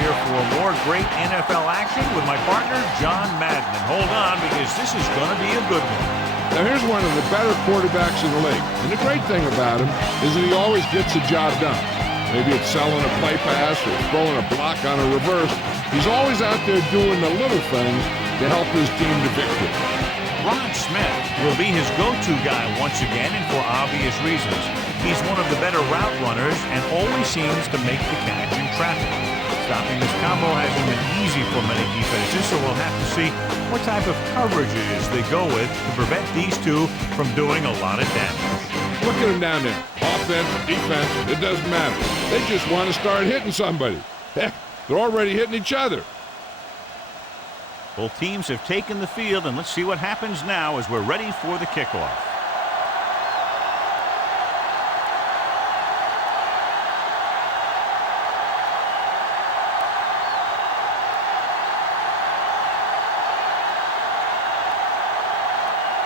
here for more great NFL action with my partner, John Madden. And hold on, because this is going to be a good one. Now, here's one of the better quarterbacks in the league. And the great thing about him is that he always gets the job done. Maybe it's selling a play pass or throwing a block on a reverse. He's always out there doing the little things to help his team to victory. Ron Smith will be his go-to guy once again, and for obvious reasons. He's one of the better route runners and always seems to make the catch in traffic. Stopping this combo hasn't been easy for many defenses, so we'll have to see what type of coverages they go with to prevent these two from doing a lot of damage. Look at them down there. Offense, defense, it doesn't matter. They just want to start hitting somebody. Heck, they're already hitting each other. Both teams have taken the field, and let's see what happens now as we're ready for the kickoff.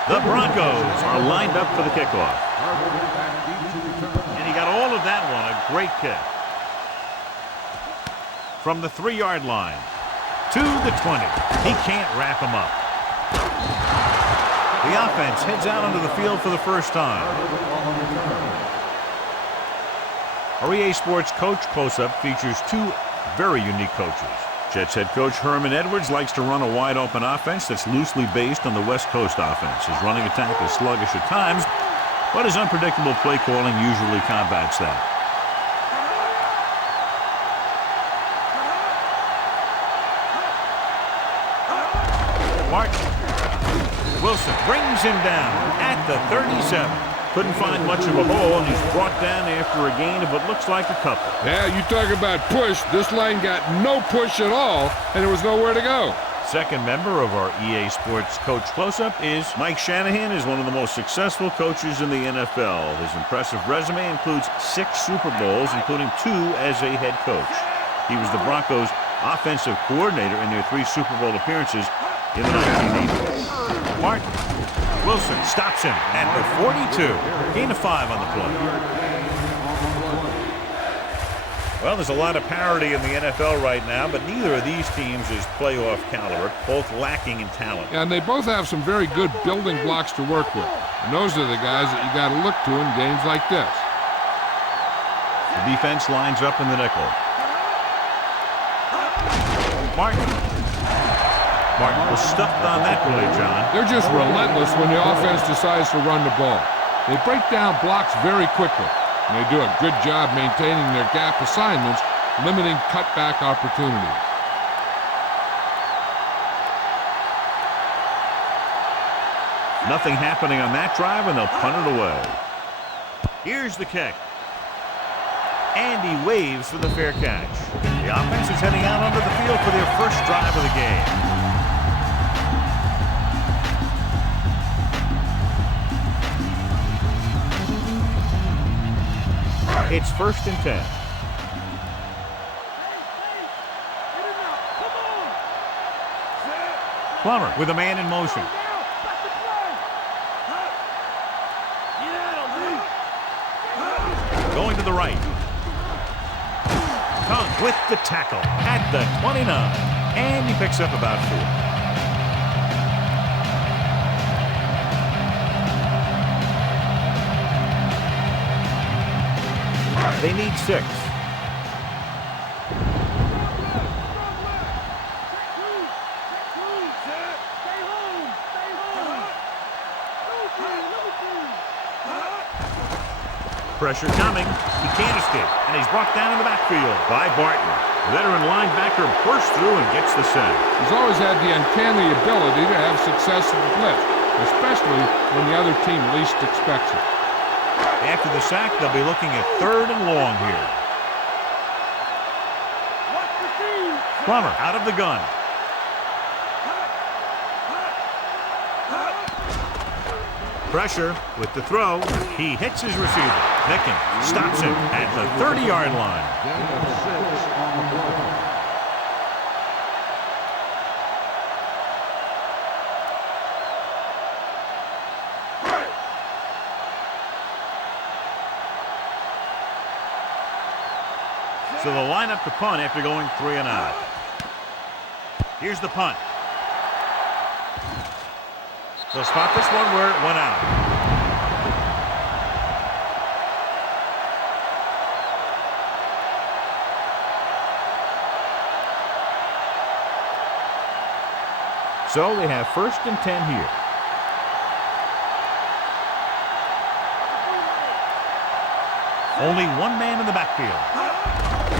The Broncos are lined up for the kickoff. And he got all of that one, a great kick. From the 3-yard line to the 20. He can't wrap him up. The offense heads out onto the field for the first time. Our EA Sports Coach Close-Up features two very unique coaches. Jets head coach Herman Edwards likes to run a wide-open offense that's loosely based on the West Coast offense. His running attack is sluggish at times, but his unpredictable play calling usually combats that. Martin. Wilson brings him down at the 37. Couldn't find much of a hole, and he's brought down after a gain of what looks like a couple. Yeah, you talk about push. This line got no push at all, and there was nowhere to go. Second member of our EA Sports Coach Close-Up is Mike Shanahan, is one of the most successful coaches in the NFL. His impressive resume includes 6 Super Bowls, including 2 as a head coach. He was the Broncos' offensive coordinator in their 3 Super Bowl appearances in the 1980s. Martin. Wilson stops him at the 42. Gain of 5 on the play. Well, there's a lot of parity in the NFL right now, but neither of these teams is playoff caliber, both lacking in talent. Yeah, and they both have some very good building blocks to work with. And those are the guys that you got to look to in games like this. The defense lines up in the nickel. Martin was stuffed on that play, John. They're just relentless when the offense decides to run the ball. They break down blocks very quickly, and they do a good job maintaining their gap assignments, limiting cutback opportunities. Nothing happening on that drive, and they'll punt it away. Here's the kick. And he waves for the fair catch. The offense is heading out onto the field for their first drive of the game. It's 1st and 10. Plummer with a man in motion. Going to the right. Kong with the tackle at the 29. And he picks up about 4. They need 6. Pressure coming. He can't escape, and he's brought down in the backfield by Barton. The veteran linebacker bursts through and gets the sack. He's always had the uncanny ability to have success in the blitz, especially when the other team least expects it. After the sack, they'll be looking at 3rd and long here. Plummer out of the gun. Pressure with the throw. He hits his receiver. Nickens stops him at the 30-yard line. So So they'll line up to punt after going 3 and out. Here's the punt. They'll spot this one where it went out. So they have 1st and 10 here. Only one man in the backfield.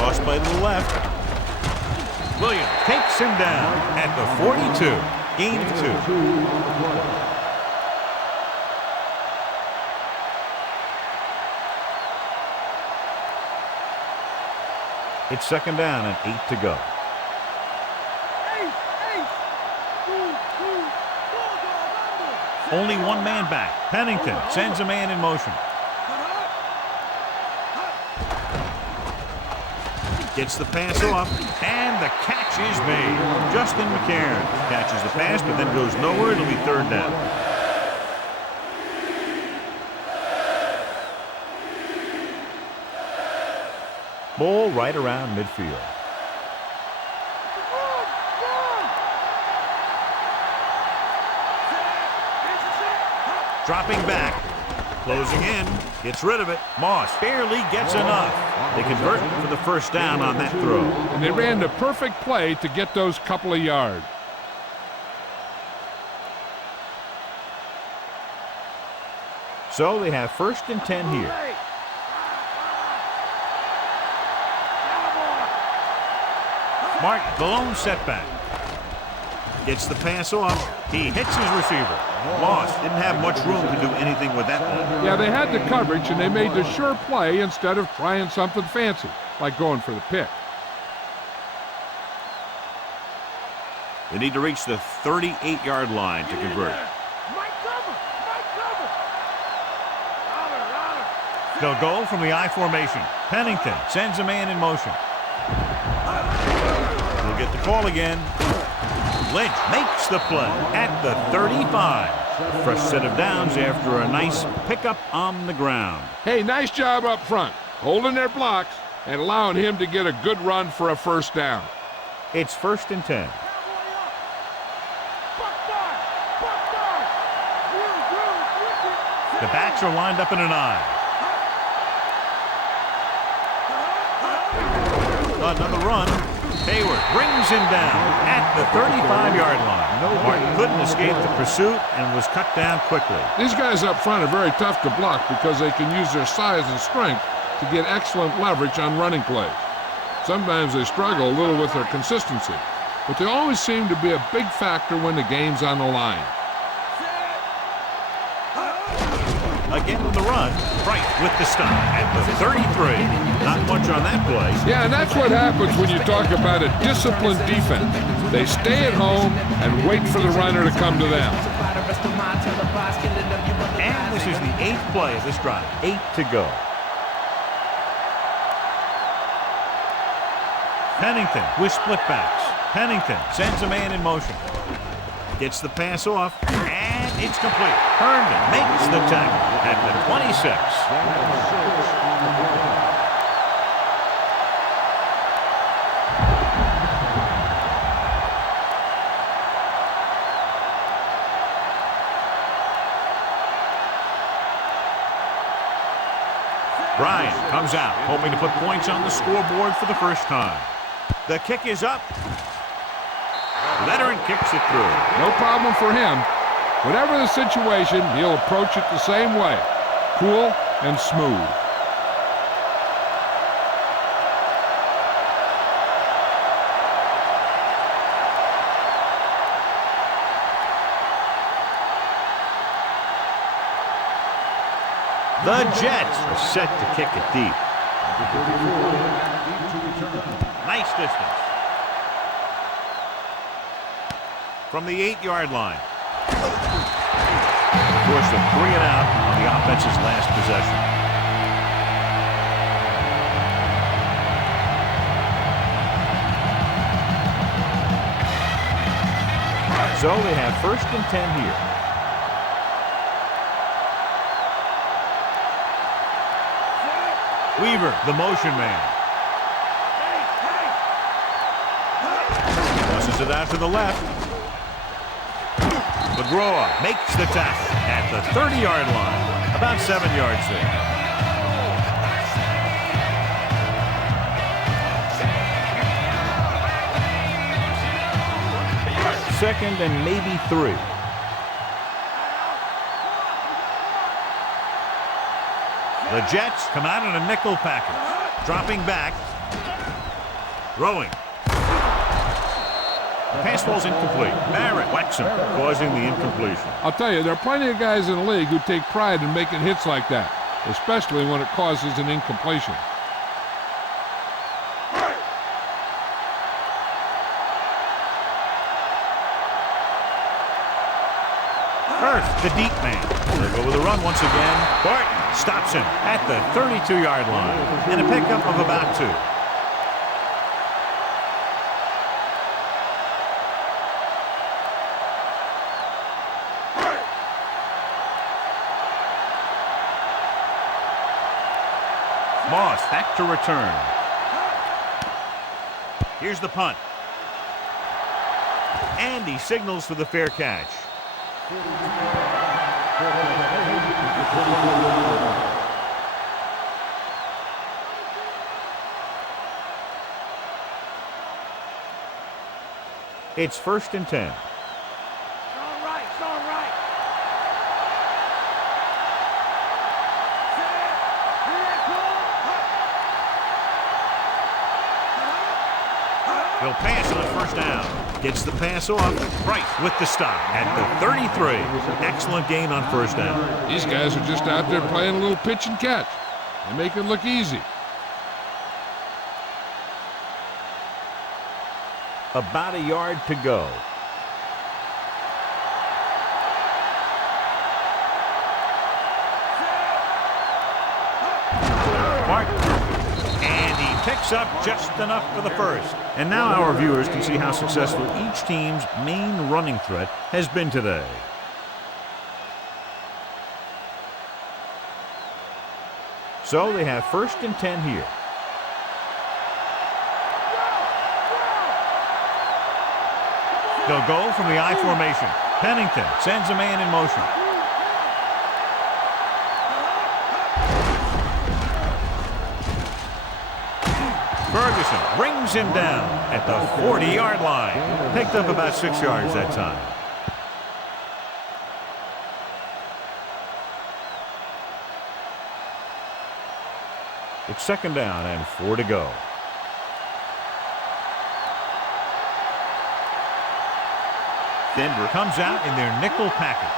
Toss play to the left. Williams takes him down at the 42. Gain of 2. It's 2nd down and 8 to go. Only one man back. Pennington sends a man in motion. Gets the pass off, and the catch is made. Justin McCarron catches the pass, but then goes nowhere. It'll be 3rd down. Ball right around midfield. Dropping back, closing in, gets rid of it. Moss barely gets enough. They convert for the 1st down on that throw. And they ran the perfect play to get those couple of yards. So they have 1st and 10 here. Mark, the lone setback. Gets the pass off. He hits his receiver. Moss didn't have much room to do anything with that one. Yeah, they had the coverage, and they made the sure play instead of trying something fancy, like going for the pick. They need to reach the 38-yard line to convert. They'll go from the I formation. Pennington sends a man in motion. We'll get the call again. Lynch makes the play at the 35. Fresh set of downs after a nice pickup on the ground. Hey, nice job up front, holding their blocks and allowing him to get a good run for a 1st down. It's 1st and 10. The backs are lined up in an I. Another run. Hayward brings him down at the 35-yard line. Martin couldn't escape the pursuit and was cut down quickly. These guys up front are very tough to block because they can use their size and strength to get excellent leverage on running plays. Sometimes they struggle a little with their consistency, but they always seem to be a big factor when the game's on the line. Again with the run. Bright with the stop at the 33. Not much on that play. Yeah, and that's what happens when you talk about a disciplined defense. They stay at home and wait for the runner to come to them. And this is the 8th play of this drive. 8 to go. Pennington with split backs. Pennington sends a man in motion. Gets the pass off, and it's complete. Herndon makes the tackle at the 26. Bryant comes out, hoping to put points on the scoreboard for the 1st time. The kick is up. Veteran kicks it through. No problem for him. Whatever the situation, he'll approach it the same way. Cool and smooth. The Jets are set to kick it deep. Nice distance. From the 8-yard line. Forced a 3 and out on the offense's last possession. So they have 1st and 10 here. Weaver, the motion man. Throws it out to the left. McGraw makes the tackle at the 30-yard line. About 7 yards there. Second and maybe 3. The Jets come out in a nickel package. Dropping back. Throwing. The pass ball's incomplete. Barrett whacks him, causing the incompletion. I'll tell you, there are plenty of guys in the league who take pride in making hits like that, especially when it causes an incompletion. First, the deep man. They'll go with a run once again. Barton stops him at the 32-yard line. And a pickup of about 2. Moss back to return. Here's the punt. And he signals for the fair catch. It's 1st and 10. He'll pass on the 1st down. Gets the pass off. Price with the stop at the 33. Excellent gain on 1st down. These guys are just out there playing a little pitch and catch. They make it look easy. About a yard to go. Martin. And he picks up just enough for the 1st. And now our viewers can see how successful each team's main running threat has been today. So they have 1st and 10 here. They'll go from the I formation. Pennington sends a man in motion. Ferguson brings him down at the 40-yard line. Picked up about 6 yards that time. It's 2nd down and 4 to go. Denver comes out in their nickel package.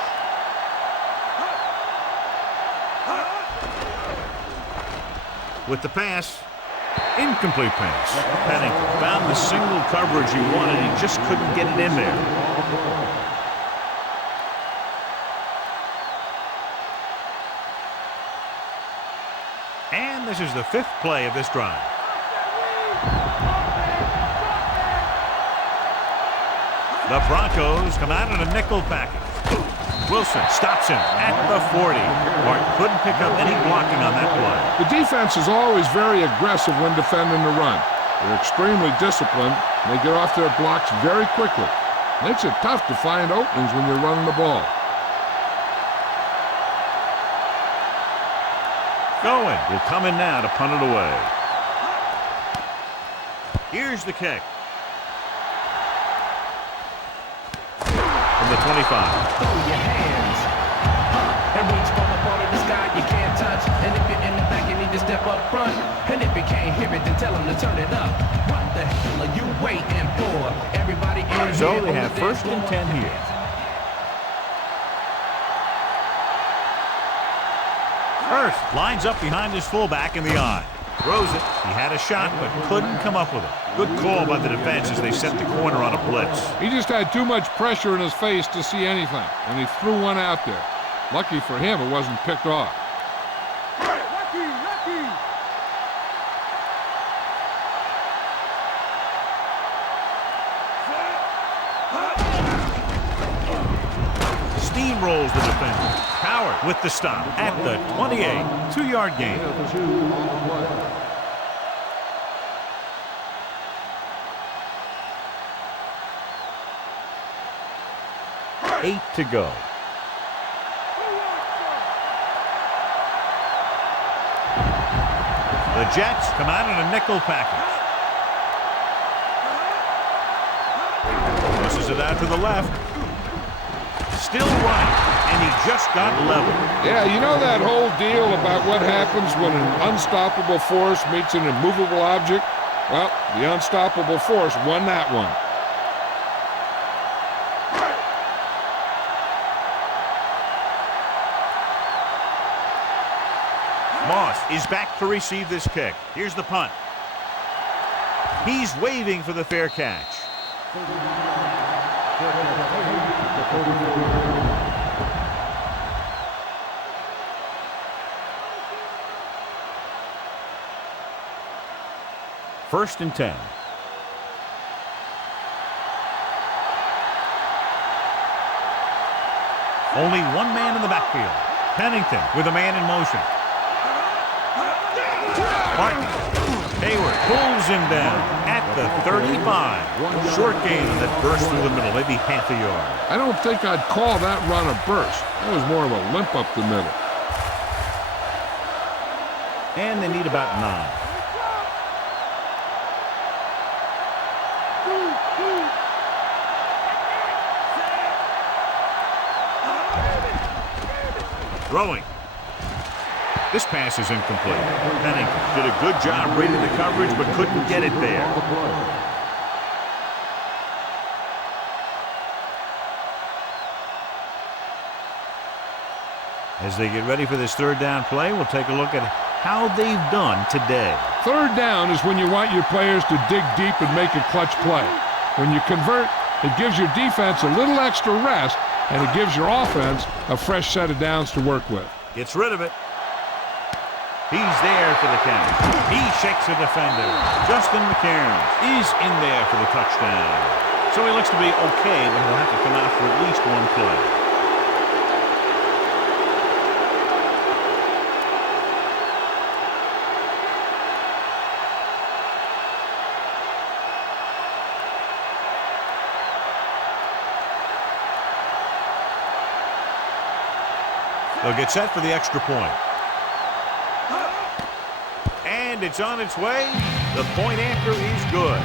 With the pass. Incomplete pass. Pennington found the single coverage he wanted. He just couldn't get it in there. And this is the 5th play of this drive. The Broncos come out in a nickel package. Wilson stops him at the 40. Martin couldn't pick up any blocking on that play. The defense is always very aggressive when defending the run. They're extremely disciplined, and they get off their blocks very quickly. Makes it tough to find openings when you're running the ball. Going will come in now to punt it away. Here's the kick. From the 25. Throw your hands and reach for the ball in the sky you can't touch. And if you're in the back, you need to step up front. And if you can't hear it, then tell them to turn it up. What the hell are you waiting for? Everybody in So here they have 1st and 10 here. Hurst lines up behind his fullback in the I. Throws it. He had a shot, but couldn't come up with it. Good call by the defense as they set the corner on a blitz. He just had too much pressure in his face to see anything, and he threw one out there. Lucky for him, it wasn't picked off. Steamrolls the defender. Howard with the stop at the 28. 2-yard gain. 8 to go. The Jets come out in a nickel package. Pushes it out to the left. Still running, and he just got level. Yeah, you know that whole deal about what happens when an unstoppable force meets an immovable object? Well, the unstoppable force won that one. Moss is back to receive this kick. Here's the punt. He's waving for the fair catch. First and 10. Only one man in the backfield. Pennington with a man in motion. Martin. Hayward pulls him down at the 35. Short gain on that burst through the middle, maybe half a yard. I don't think I'd call that run a burst. That was more of a limp up the middle. And they need about 9. Throwing. This pass is incomplete. Pennington did a good job reading the coverage, but couldn't get it there. As they get ready for this third down play, we'll take a look at how they've done today. Third down is when you want your players to dig deep and make a clutch play. When you convert, it gives your defense a little extra rest, and it gives your offense a fresh set of downs to work with. Gets rid of it. He's there for the catch. He shakes a defender. Justin McCairns is in there for the touchdown. So he looks to be okay, but he'll have to come out for at least one play. They'll get set for the extra point. And it's on its way. The point after is good.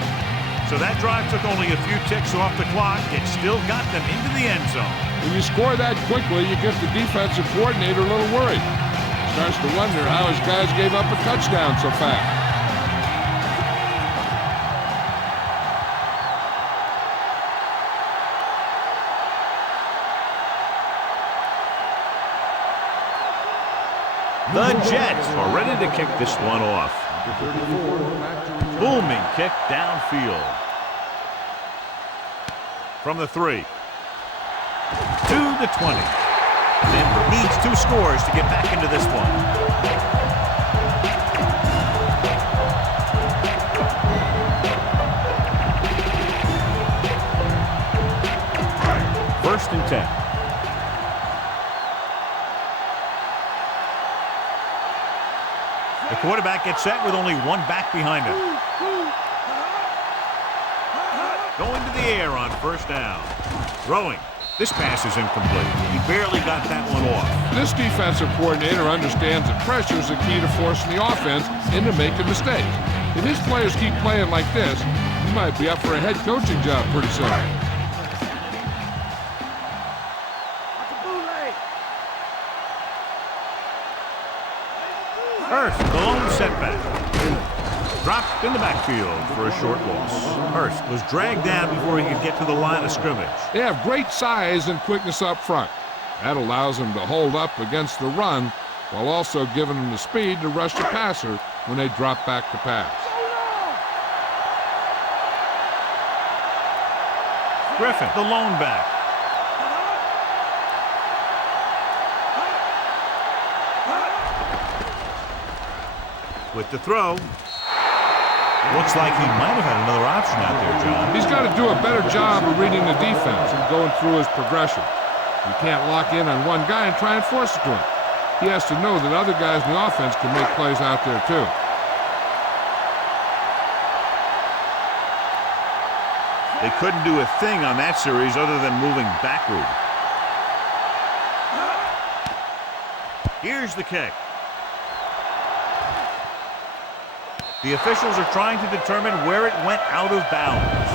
So that drive took only a few ticks off the clock. It still got them into the end zone. When you score that quickly, you get the defensive coordinator a little worried. Starts to wonder how his guys gave up a touchdown so fast. The Jets are ready to kick this one off. Booming kick downfield. From the 3. To the 20. Denver needs 2 scores to get back into this one. First and 10. The quarterback gets set with only one back behind him. Going to the air on first down. Throwing. This pass is incomplete. He barely got that one off. This defensive coordinator understands that pressure is the key to forcing the offense into making mistakes. If his players keep playing like this, he might be up for a head coaching job pretty soon. Hurst, the lone setback. Dropped in the backfield for a short loss. Hurst was dragged down before he could get to the line of scrimmage. They have great size and quickness up front. That allows them to hold up against the run while also giving them the speed to rush the passer when they drop back to pass. Griffin, the lone back. With the throw. Looks like he might have had another option out there, John. He's got to do a better job of reading the defense and going through his progression. You can't lock in on one guy and try and force it to him. He has to know that other guys in the offense can make plays out there too. They couldn't do a thing on that series other than moving backward. Here's the kick. The officials are trying to determine where it went out of bounds.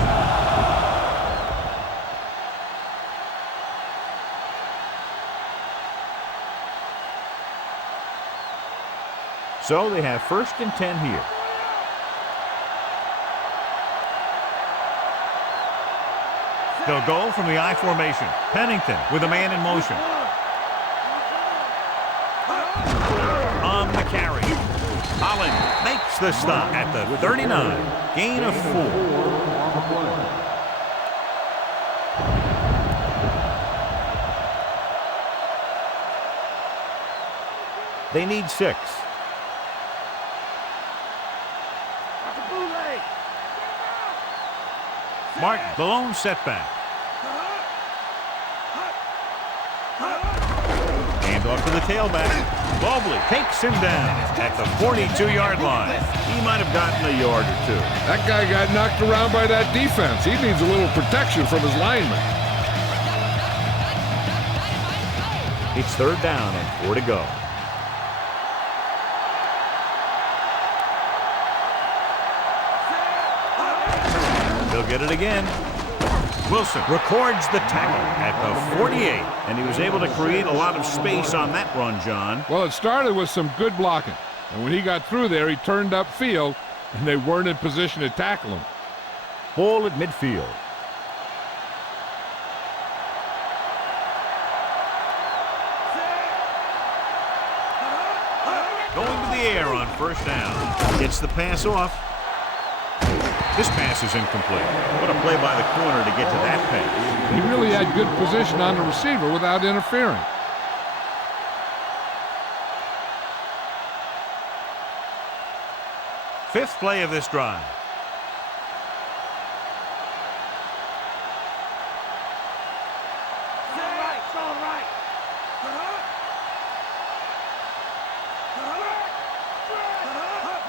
So they have 1st and 10 here. They'll go from the I formation. Pennington with a man in motion. On the carry. Holland makes the stop at the 39. Gain of 4. They need 6. Martin, the lone setback. Hand off to the tailback. Mobley takes him down at the 42-yard line. He might have gotten a yard or 2. That guy got knocked around by that defense. He needs a little protection from his linemen. It's 3rd down and 4 to go. He'll get it again. Wilson records the tackle at the 48, and he was able to create a lot of space on that run, John. Well, it started with some good blocking, and when he got through there, he turned upfield, and they weren't in position to tackle him. Ball at midfield. Going to the air on 1st down. Gets the pass off. This pass is incomplete. What a play by the corner to get to that pass. He really had good position on the receiver without interfering. Fifth play of this drive.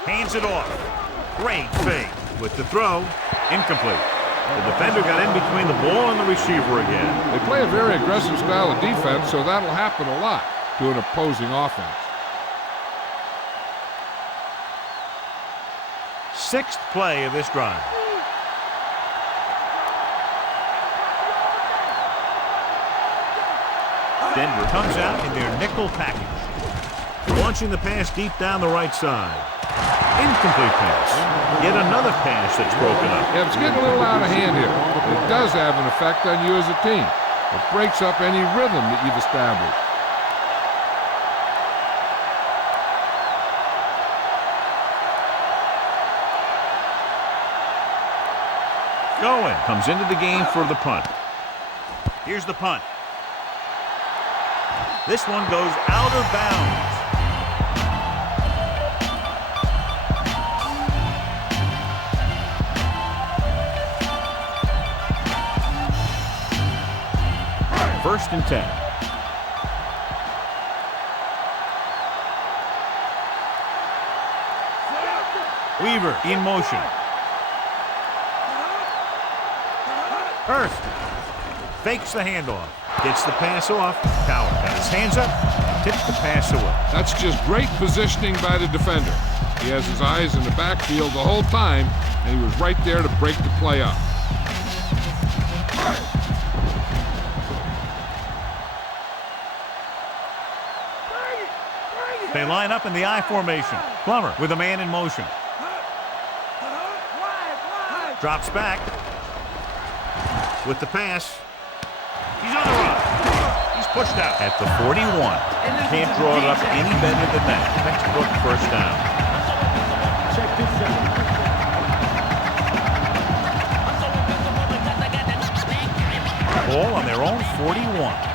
Hands it off. Great fake. With the throw, incomplete. The defender got in between the ball and the receiver again. They play a very aggressive style of defense, so that'll happen a lot to an opposing offense. 6th play of this drive. Denver comes out in their nickel package. Launching the pass deep down the right side. Incomplete pass. Yet another pass that's broken up. Yeah, it's getting a little out of hand here. It does have an effect on you as a team. It breaks up any rhythm that you've established. Going comes into the game for the punt. Here's the punt. This one goes out of bounds. First and 10. Weaver in motion. Hurst fakes the handoff. Gets the pass off. Coward got his hands up. Tips the pass away. That's just great positioning by the defender. He has his eyes in the backfield the whole time, and he was right there to break the play up. They line up in the I formation. Plummer with a man in motion. Drops back. With the pass. He's on the run. He's pushed out at the 41. Can't draw it up any better than that. Textbook 1st down. Ball on their own 41.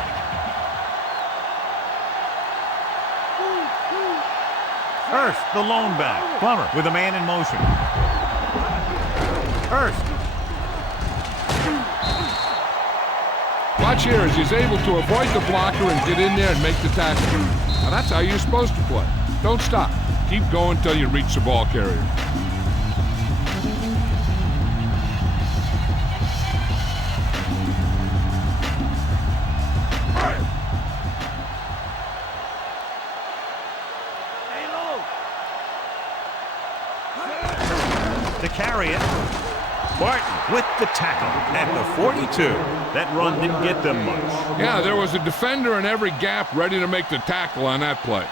Hurst, the lone back. Plummer with a man in motion. Hurst. Watch here as he's able to avoid the blocker and get in there and make the tackle. Now that's how you're supposed to play. Don't stop. Keep going until you reach the ball carrier. tackle at the 42. That run didn't get them much. Yeah, there was a defender in every gap ready to make the tackle on that play.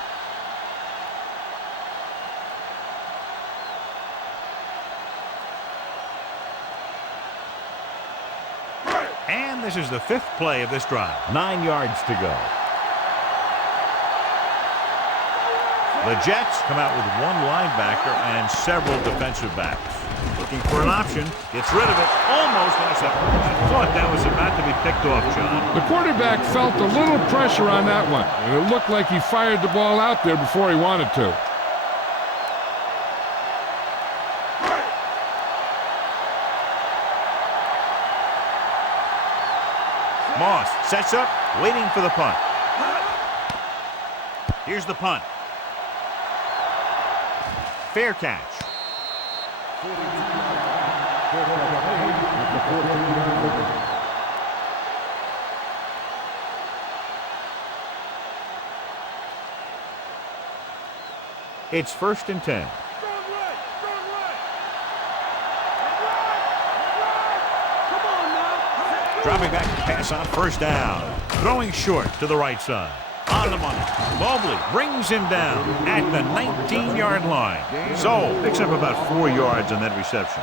And this is the 5th play of this drive. 9 yards to go. The Jets come out with one linebacker and several defensive backs. Looking for an option. Gets rid of it. Almost intercepted. I thought that was about to be picked off, John. The quarterback felt a little pressure on that one, and it looked like he fired the ball out there before he wanted to. Moss sets up, waiting for the punt. Here's the punt. Fair catch. It's 1st and 10. Dropping back to pass on 1st down. Throwing short to the right side. On the money. Mobley brings him down at the 19-yard line. So, picks up about 4 yards on that reception.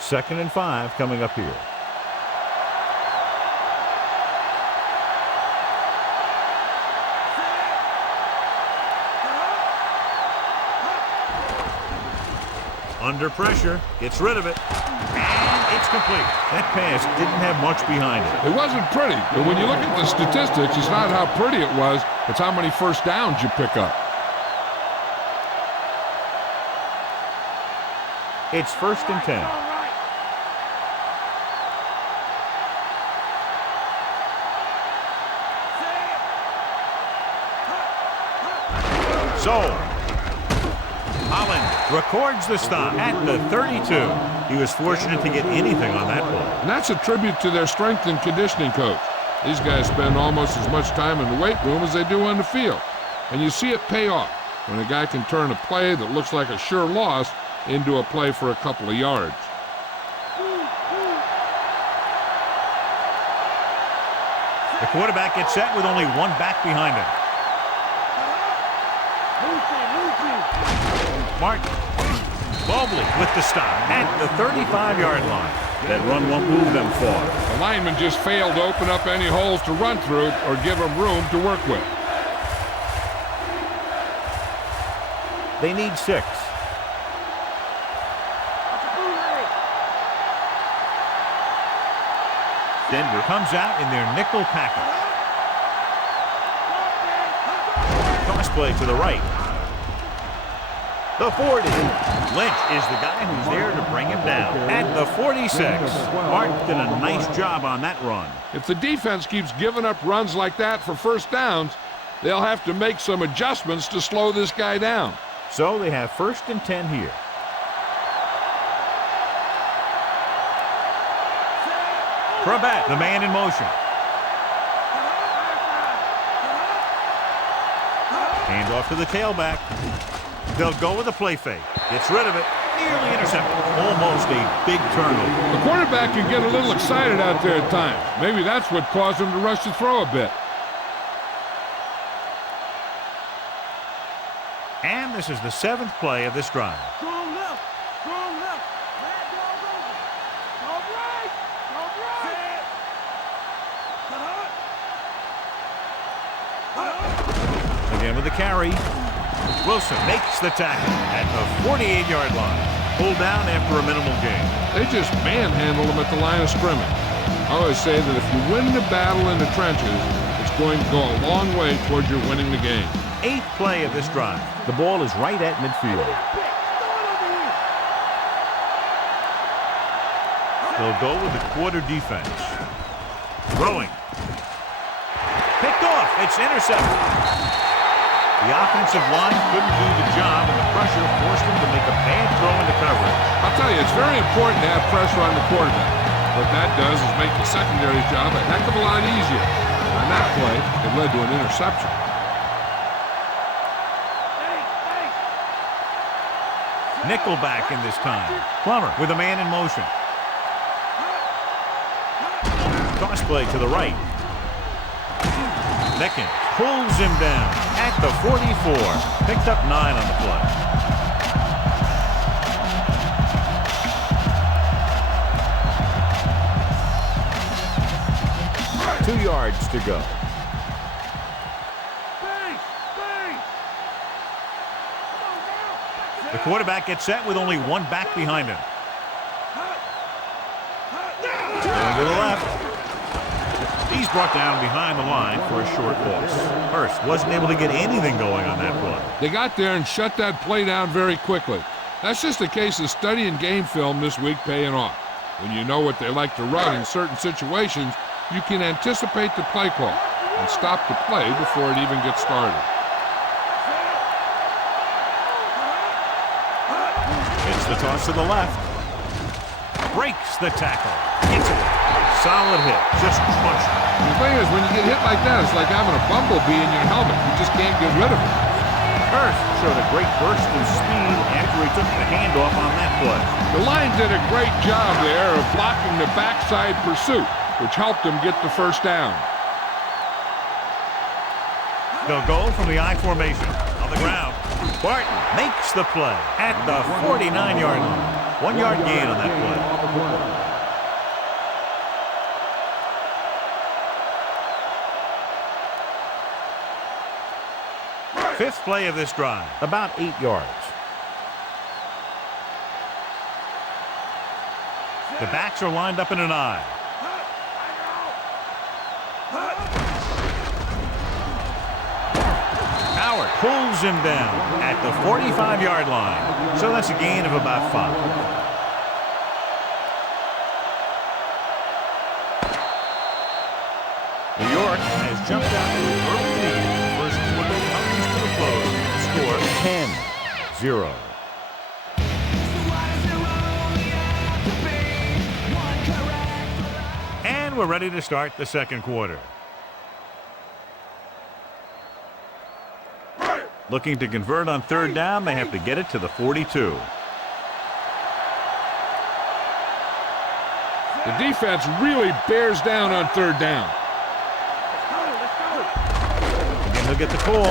Second and 5 coming up here. Under pressure, gets rid of it, and it's complete. That pass didn't have much behind it. It wasn't pretty, but when you look at the statistics, it's not how pretty it was, it's how many first downs you pick up. It's 1st and 10. So, Holland records the stop at the 32. He was fortunate to get anything on that play. And that's a tribute to their strength and conditioning coach. These guys spend almost as much time in the weight room as they do on the field. And you see it pay off when a guy can turn a play that looks like a sure loss into a play for a couple of yards. The quarterback gets set with only one back behind him. Martin. Mobley with the stop at the 35-yard line. That run won't move them far. The lineman just failed to open up any holes to run through or give them room to work with. They need 6. Denver comes out in their nickel package. Cross play to the right. The 40. Lynch is the guy who's there to bring him down. At the 46. Hart did a nice job on that run. If the defense keeps giving up runs like that for first downs, they'll have to make some adjustments to slow this guy down. So they have 1st and 10 here. Krabat, the man in motion. Hand off to the tailback. They'll go with a play fake. Gets rid of it. Nearly intercepted. Almost a big turnover. The quarterback can get a little excited out there at times. Maybe that's what caused him to rush the throw a bit. And this is the 7th play of this drive. Strong left. Strong left. Bad dog over. Go right. Go right. Again with the carry. Wilson makes the tackle at the 48-yard line. Pulled down after a minimal gain. They just manhandled him at the line of scrimmage. I always say that if you win the battle in the trenches, it's going to go a long way towards your winning the game. 8th play of this drive. The ball is right at midfield. They'll go with the quarter defense. Throwing. Picked off. It's intercepted. The offensive line couldn't do the job, and the pressure forced him to make a bad throw into coverage. I'll tell you, it's very important to have pressure on the quarterback. What that does is make the secondary's job a heck of a lot easier. On that play, it led to an interception. Nickelback in this time. Plummer with a man in motion. Toss play to the right. Necken pulls him down at the 44. Picked up 9 on the play. 2 yards to go. The quarterback gets set with only 1 back behind him. Going to the left. He's brought down behind the line for a short loss. Hurst wasn't able to get anything going on that play. They got there and shut that play down very quickly. That's just a case of studying game film this week paying off. When you know what they like to run in certain situations, you can anticipate the play call and stop the play before it even gets started. It's the toss to the left. Breaks the tackle. Hits it. Solid hit. Just crushed it. The thing is, when you get hit like that, it's like having a bumblebee in your helmet. You just can't get rid of it. Hurst showed a great burst of speed after he took the handoff on that play. The line did a great job there of blocking the backside pursuit, which helped them get the first down. They'll go from the I formation. On the ground, Barton makes the play at the 49-yard line. 1 yard gain on that play. Fifth play of this drive, about 8 yards. The backs are lined up in an I. Howard pulls him down at the 45-yard line. So that's a gain of about 5. New York has jumped out to an early lead. First quarter comes to the close. Score 10-0. And we're ready to start the second quarter. Looking to convert on third down, they have to get it to the 42. The defense really bears down on third down. Again, he'll get the call,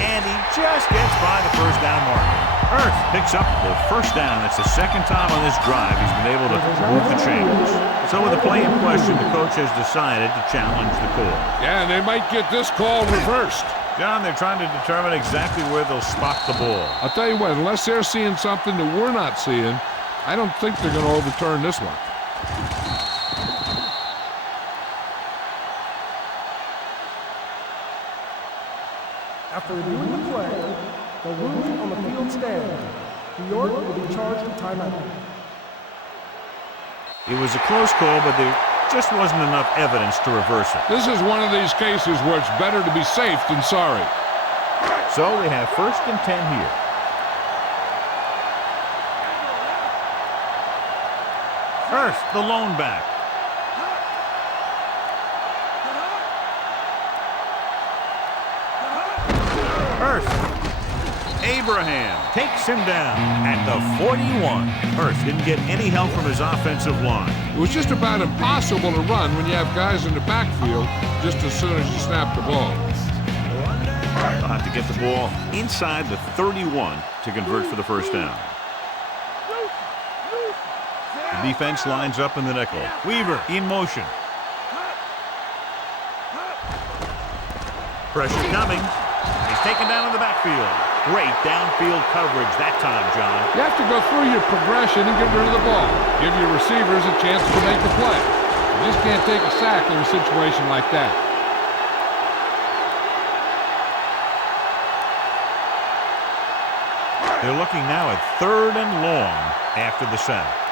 and he just gets by the first down marker. Hurst picks up the first down. That's the second time on this drive he's been able to move the chains. So with the play in question, the coach has decided to challenge the call. Yeah, and they might get this call reversed. John, they're trying to determine exactly where they'll spot the ball. I'll tell you what, unless they're seeing something that we're not seeing, I don't think they're going to overturn this one. After reviewing the play, the ruling on the field stands. New York will be charged with timeout. It was a close call, but there just wasn't enough evidence to reverse it. This is one of these cases where it's better to be safe than sorry. So we have 1st and 10 here. Hurst, the lone back. Hurst. Abraham takes him down at the 41. Hurst didn't get any help from his offensive line. It was just about impossible to run when you have guys in the backfield just as soon as you snap the ball. They'll have to get the ball inside the 31 to convert for the first down. The defense lines up in the nickel. Weaver in motion. Pressure coming. He's taken down in the backfield. Great downfield coverage that time, John. You have to go through your progression and get rid of the ball. Give your receivers a chance to make a play. You just can't take a sack in a situation like that. They're looking now at 3rd and long after the sack.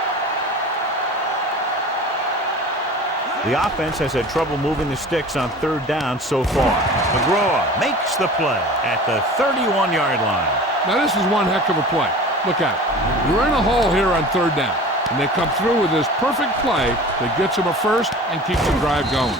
The offense has had trouble moving the sticks on third down so far. McGraw makes the play at the 31-yard line. Now, this is one heck of a play. Look at it. You're in a hole here on third down, and they come through with this perfect play that gets them a first and keeps the drive going.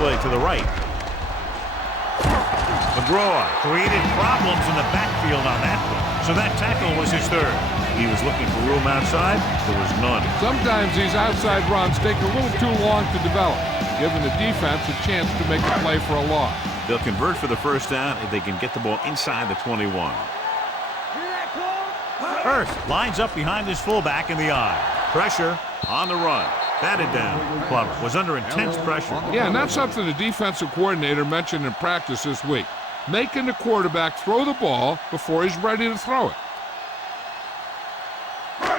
play to the right. McGraw created problems in the backfield on that one, so that tackle was his third. He was looking for room outside. There was none. Sometimes these outside runs take a little too long to develop, giving the defense a chance to make a play for a loss. They'll convert for the first down if they can get the ball inside the 21. Hurst lines up behind his fullback in the eye. Pressure on the run. Batted down. Clover was under intense pressure. Yeah, and that's something the defensive coordinator mentioned in practice this week. Making the quarterback throw the ball before he's ready to throw it.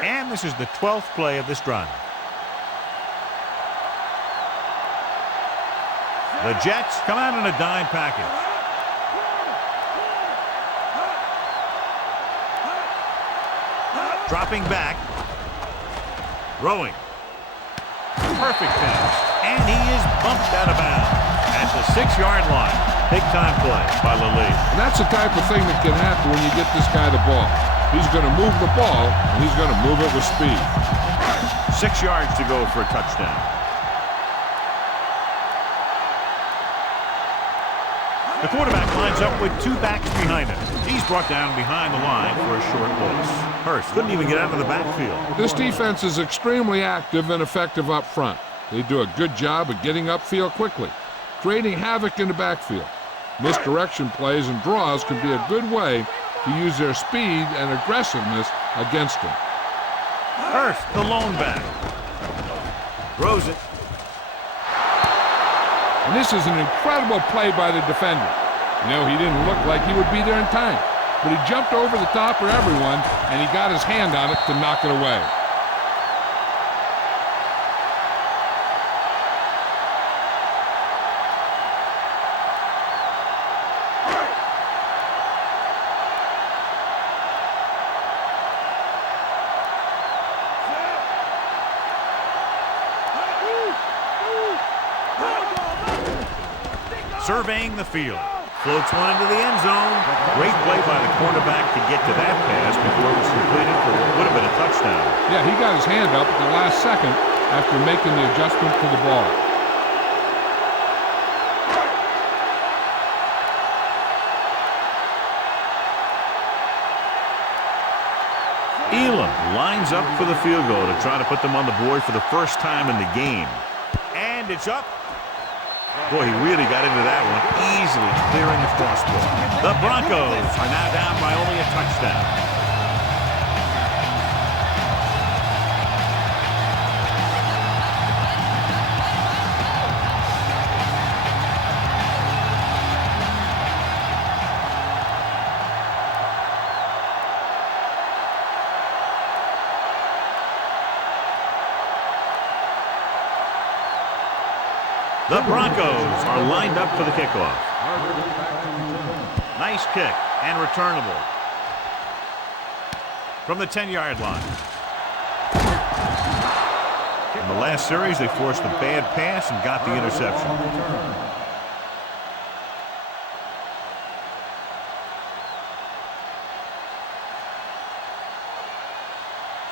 And this is the 12th play of this drive. The Jets come out in a dime package. Dropping back. Throwing. Perfect pass. And he is bumped out of bounds at the 6-yard line. Big-time play by Lilly. And that's the type of thing that can happen when you get this guy the ball. He's going to move the ball, and he's going to move it with speed. 6 yards to go for a touchdown. The quarterback lines up with 2 backs behind him. He's brought down behind the line for a short loss. Hurst couldn't even get out of the backfield. This defense is extremely active and effective up front. They do a good job of getting upfield quickly, creating havoc in the backfield. Misdirection plays and draws can be a good way to use their speed and aggressiveness against him. Hurst, the lone back. Throws it. And this is an incredible play by the defender. You know, he didn't look like he would be there in time, but he jumped over the top of everyone, and he got his hand on it to knock it away. Surveying the field. Floats one into the end zone. Great play by the cornerback to get to that pass before it was completed for what would have been a touchdown. Yeah, he got his hand up at the last second after making the adjustment to the ball. Elam lines up for the field goal to try to put them on the board for the first time in the game. And it's up. Boy, he really got into that one, easily clearing the crossbar. The Broncos are now down by only a touchdown. The Broncos are lined up for the kickoff. Nice kick and returnable from the 10-yard line. In the last series, they forced a bad pass and got the interception.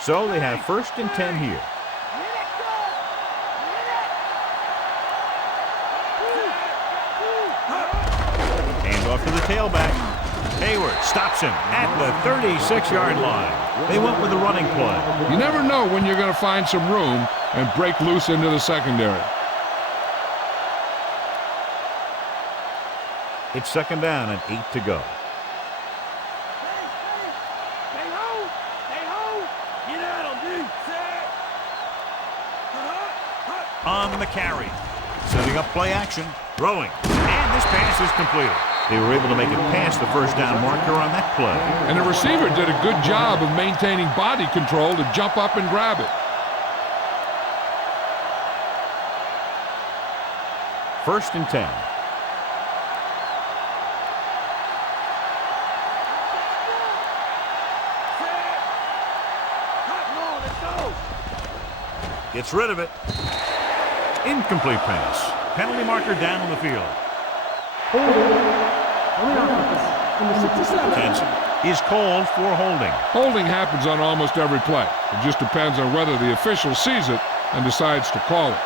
So they have 1st and 10 here. Off to the tailback. Hayward stops him at the 36-yard line. They went with the running play. You never know when you're going to find some room and break loose into the secondary. It's 2nd down and 8 to go. Stay home. Stay home. Get out of me. On the carry. Setting up play action. Throwing. And this pass is completed. They were able to make it past the first down marker on that play. And the receiver did a good job of maintaining body control to jump up and grab it. 1st and 10. Gets rid of it. Incomplete pass. Penalty marker down on the field. Kenson is called for holding. Holding happens on almost every play. It just depends on whether the official sees it and decides to call it.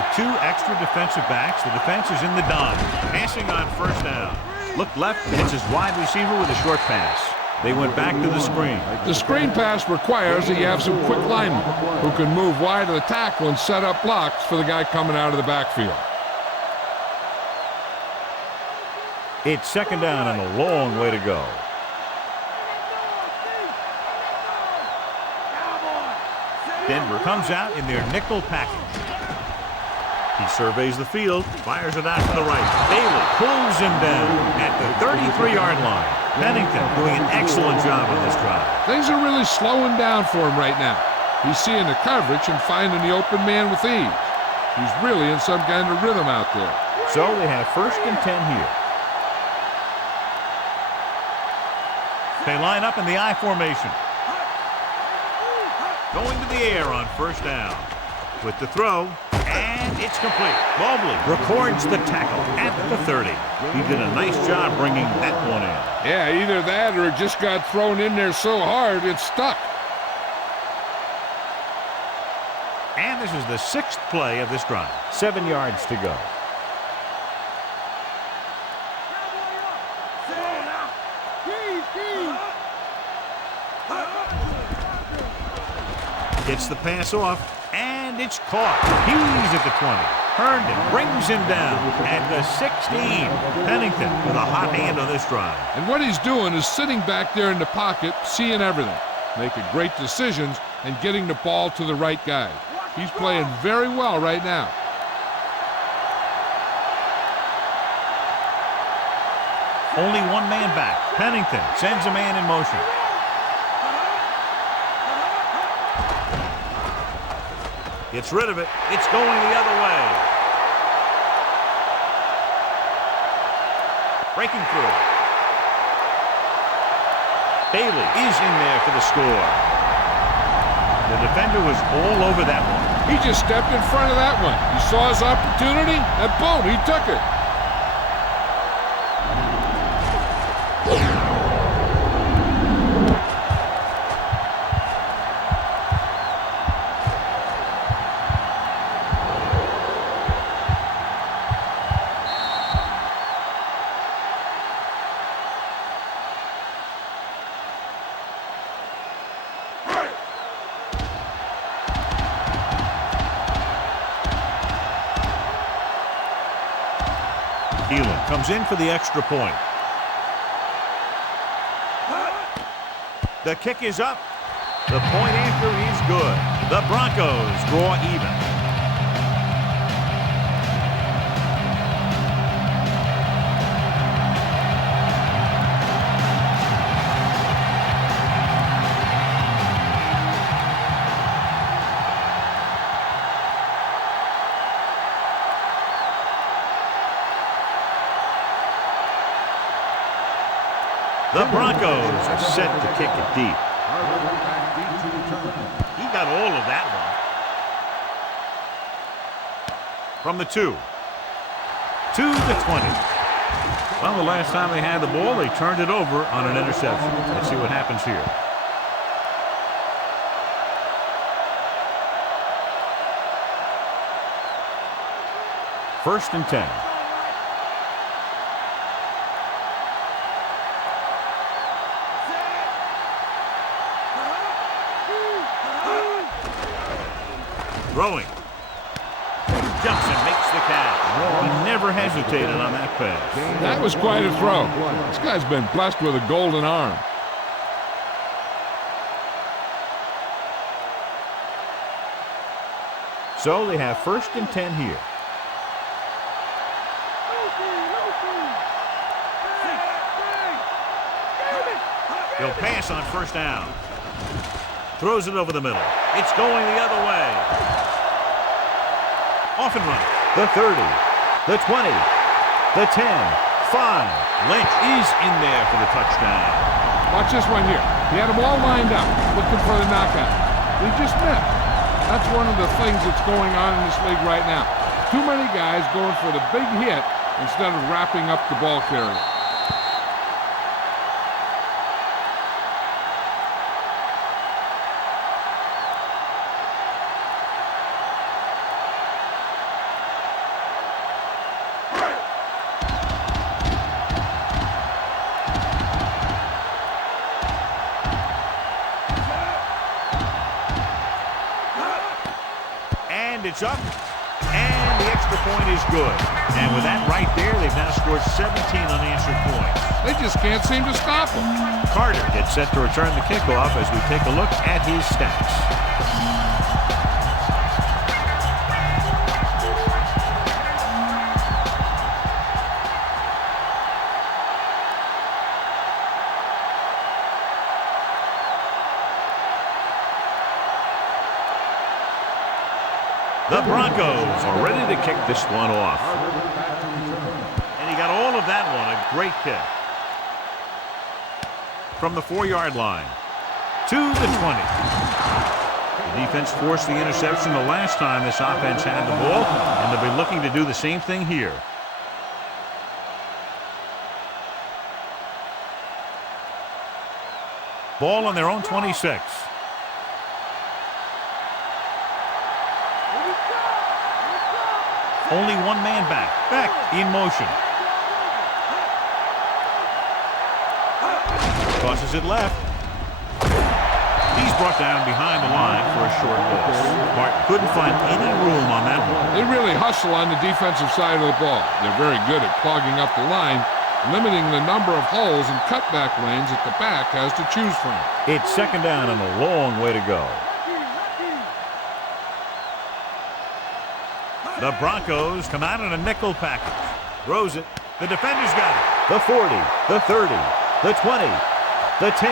With 2 extra defensive backs, the defense is in the dime. Passing on first down. Look left, and hits his wide receiver with a short pass. They went back to the screen. The screen pass requires that you have some quick linemen who can move wide of the tackle and set up blocks for the guy coming out of the backfield. It's second down and a long way to go. Denver comes out in their nickel package. He surveys the field, fires it out to the right. Bailey pulls him down at the 33-yard line. Pennington doing an excellent job on this drive. Things are really slowing down for him right now. He's seeing the coverage and finding the open man with ease. He's really in some kind of rhythm out there. So they have first and 10 here. They line up in the I formation. Going to the air on first down. With the throw, and it's complete. Mobley records the tackle at the 30. He did a nice job bringing that one in. Yeah, either that or it just got thrown in there so hard it stuck. And this is the 6th play of this drive. 7 yards to go. Gets the pass off, and it's caught. He's at the 20. Herndon brings him down at the 16. Pennington with a hot hand on this drive. And what he's doing is sitting back there in the pocket, seeing everything, making great decisions, and getting the ball to the right guy. He's playing very well right now. Only one man back. Pennington sends a man in motion. Gets rid of it. It's going the other way. Breaking through. Bailey is in there for the score. The defender was all over that one. He just stepped in front of that one. He saw his opportunity, and boom, he took it. Thielen comes in for the extra point. The kick is up. The point after is good. The Broncos draw even. The Broncos are set to kick it deep. He got all of that one. From the 2. To the 20. Well, the last time they had the ball, they turned it over on an interception. Let's see what happens here. First and 10. Throwing. Jumps and makes the catch. He never hesitated on that pass. That was quite a throw. This guy's been blessed with a golden arm. So they have first and 10 here. He'll pass on first down. Throws it over the middle. It's going the other way. Off and running. The 30. The 20. The 10. 5. Lynch is in there for the touchdown. Watch this one here. He had them all lined up, looking for the knockout. He just missed. That's one of the things that's going on in this league right now. Too many guys going for the big hit instead of wrapping up the ball carrier. it's up. And the extra point is good. And with that right there, they've now scored 17 unanswered points. They just can't seem to stop them. Carter gets set to return the kickoff as we take a look at his stats. The Broncos are ready to kick this one off. And he got all of that one. A great kick. From the 4-yard line to the 20. The defense forced the interception the last time this offense had the ball, and they'll be looking to do the same thing here. Ball on their own 26. Only one man back. Back in motion. Tosses it left. He's brought down behind the line for a short loss. Martin couldn't find any room on that one. They really hustle on the defensive side of the ball. They're very good at clogging up the line, limiting the number of holes and cutback lanes that the back has to choose from. It's second down and a long way to go. The Broncos come out in a nickel package. Throws it. The defender's got it. The 40, the 30, the 20, the 10.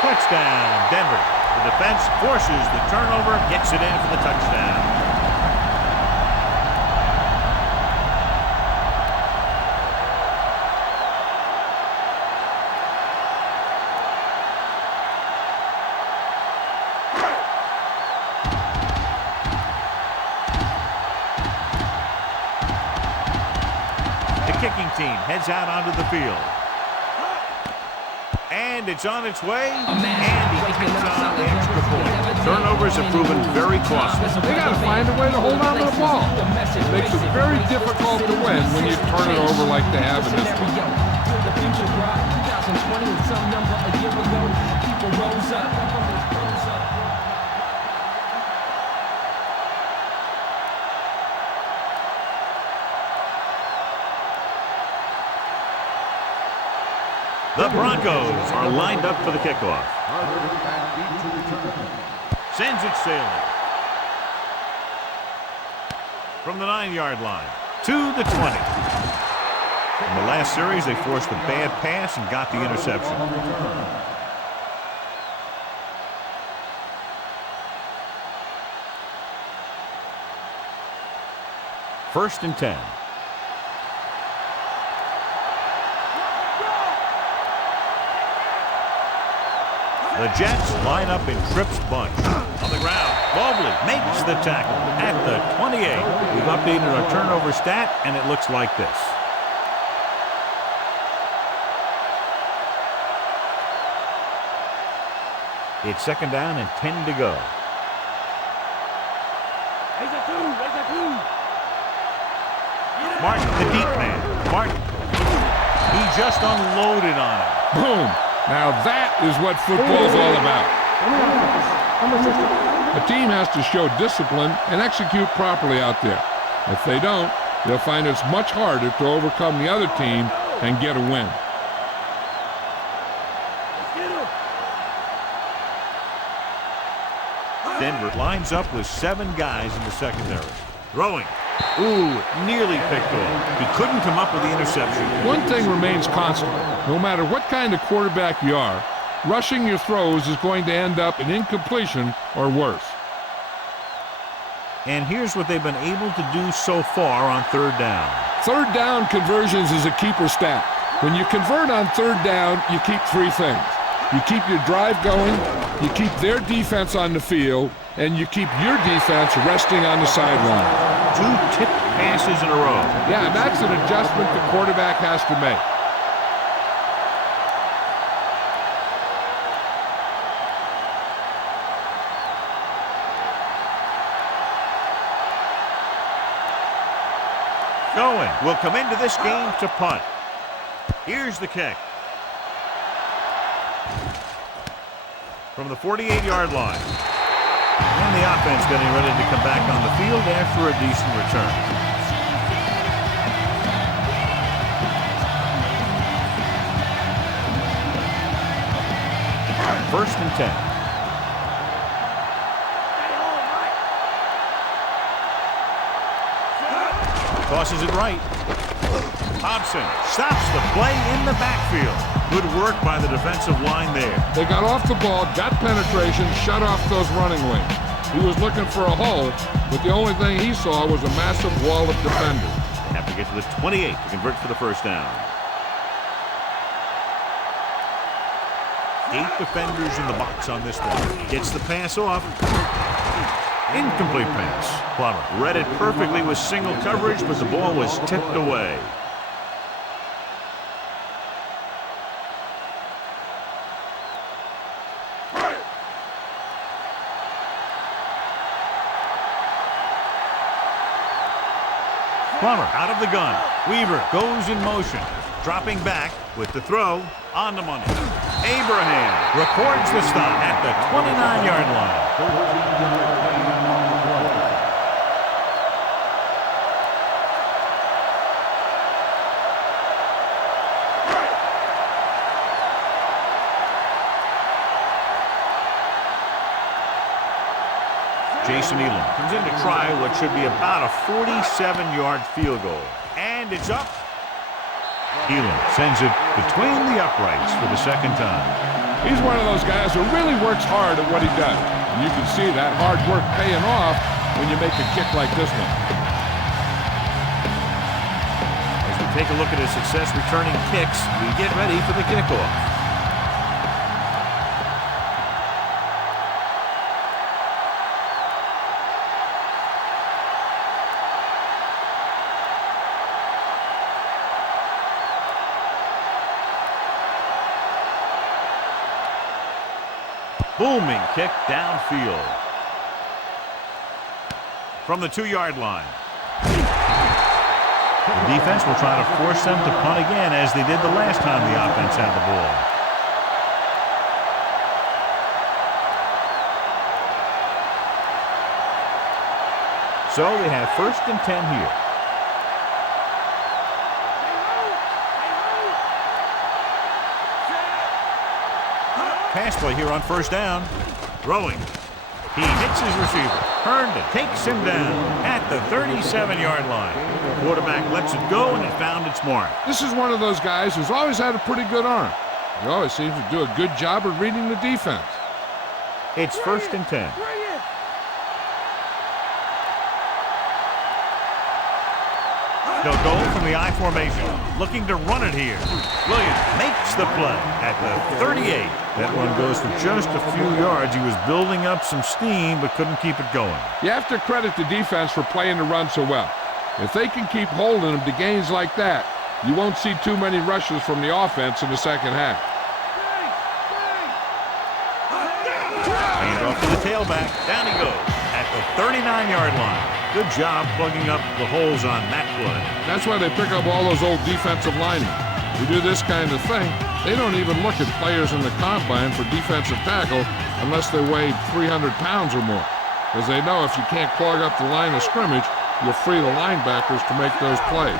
Touchdown, Denver. The defense forces the turnover, gets it in for the touchdown. Kicking team heads out onto the field. And it's on its way. And he picks on the extra point. Turnovers have proven very costly. They got to find a way to hold on to the ball. It makes it very difficult to win when you turn it over like they have in this one. The future brought 2020 and some number a year ago. People rose up. The Broncos are lined up for the kickoff. Sends it sailing. From the 9-yard line to the 20. In the last series, they forced a bad pass and got the interception. First and 10. The Jets line up in Tripp's bunch. On the ground, Mobley makes the tackle at the 28. We've updated our turnover stat, and it looks like this. It's second down and 10 to go. Martin, the deep man. Martin. He just unloaded on him. Boom. Now that is what football's all about. A team has to show discipline and execute properly out there. If they don't, they'll find it's much harder to overcome the other team and get a win. Denver lines up with 7 guys in the secondary. Throwing. Ooh, nearly picked off. He couldn't come up with the interception. One thing remains constant. No matter what kind of quarterback you are, rushing your throws is going to end up in incompletion or worse. And here's what they've been able to do so far on third down. Third down conversions is a keeper stat. When you convert on third down, you keep 3 things. You keep your drive going, you keep their defense on the field, and you keep your defense resting on the sideline. 2 tipped passes in a row. Yeah, and that's an adjustment the quarterback has to make. Cohen will come into this game to punt. Here's the kick. From the 48-yard line. And the offense getting ready to come back on the field after a decent return. First and 10. Tosses it right. Hobson stops the play in the backfield. Good work by the defensive line there. They got off the ball, got penetration, shut off those running lanes. He was looking for a hole, but the only thing he saw was a massive wall of defenders. They have to get to the 28 to convert for the first down. 8 defenders in the box on this one. Gets the pass off. Incomplete pass. Plummer read it perfectly with single coverage, but the ball was tipped away. Plummer out of the gun. Weaver goes in motion. Dropping back with the throw on the money. Abraham records the stop at the 29-yard line. Jason Elam comes in to try what should be about a 47-yard field goal. And it's up. Elam sends it between the uprights for the second time. He's one of those guys who really works hard at what he does. And you can see that hard work paying off when you make a kick like this one. As we take a look at his success returning kicks, we get ready for the kickoff. Booming kick downfield. From the 2-yard line. The defense will try to force them to punt again as they did the last time the offense had the ball. So they have first and 10 here. Pass play here on first down. Throwing. He hits his receiver. Herndon takes him down at the 37-yard line. The quarterback lets it go, and it found its mark. This is one of those guys who's always had a pretty good arm. He always seems to do a good job of reading the defense. It's first and 10. They'll go from the I formation, looking to run it here. Williams makes the play at the 38. That one goes for just a few yards. He was building up some steam, but couldn't keep it going. You have to credit the defense for playing the run so well. If they can keep holding them to gains like that, you won't see too many rushes from the offense in the second half. Hand off to the tailback. Down he goes at the 39-yard line. Good job plugging up the holes on that play. That's why they pick up all those old defensive linemen. Who do this kind of thing. They don't even look at players in the combine for defensive tackle unless they weigh 300 pounds or more. Because they know if you can't clog up the line of scrimmage, you'll free the linebackers to make those plays.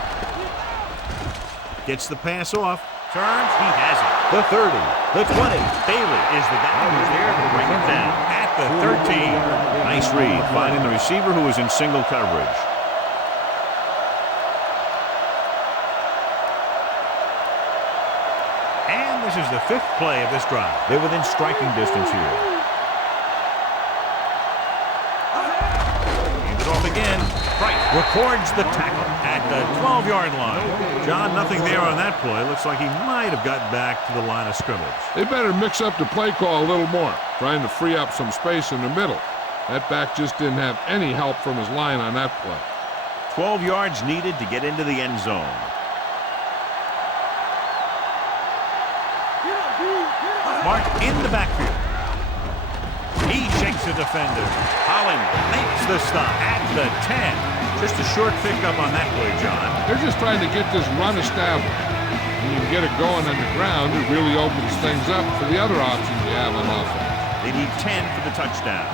Gets the pass off. Turns. He has it. The 30. The 20. Bailey is the guy who's there to bring him down at the 13. Nice read, finding the receiver who was in single coverage. And this is the 5th play of this drive. They're within striking distance here. Hand it off again. Right. Records the tackle at the 12-yard line. John, nothing there on that play. Looks like he might have gotten back to the line of scrimmage. They better mix up the play call a little more, trying to free up some space in the middle. That back just didn't have any help from his line on that play. 12 yards needed to get into the end zone. Mark in the backfield. He shakes the defender. Holland makes the stop at the 10. Just a short pickup on that play, John. They're just trying to get this run established. When you get it going on the ground, it really opens things up for the other options you have on offense. They need 10 for the touchdown.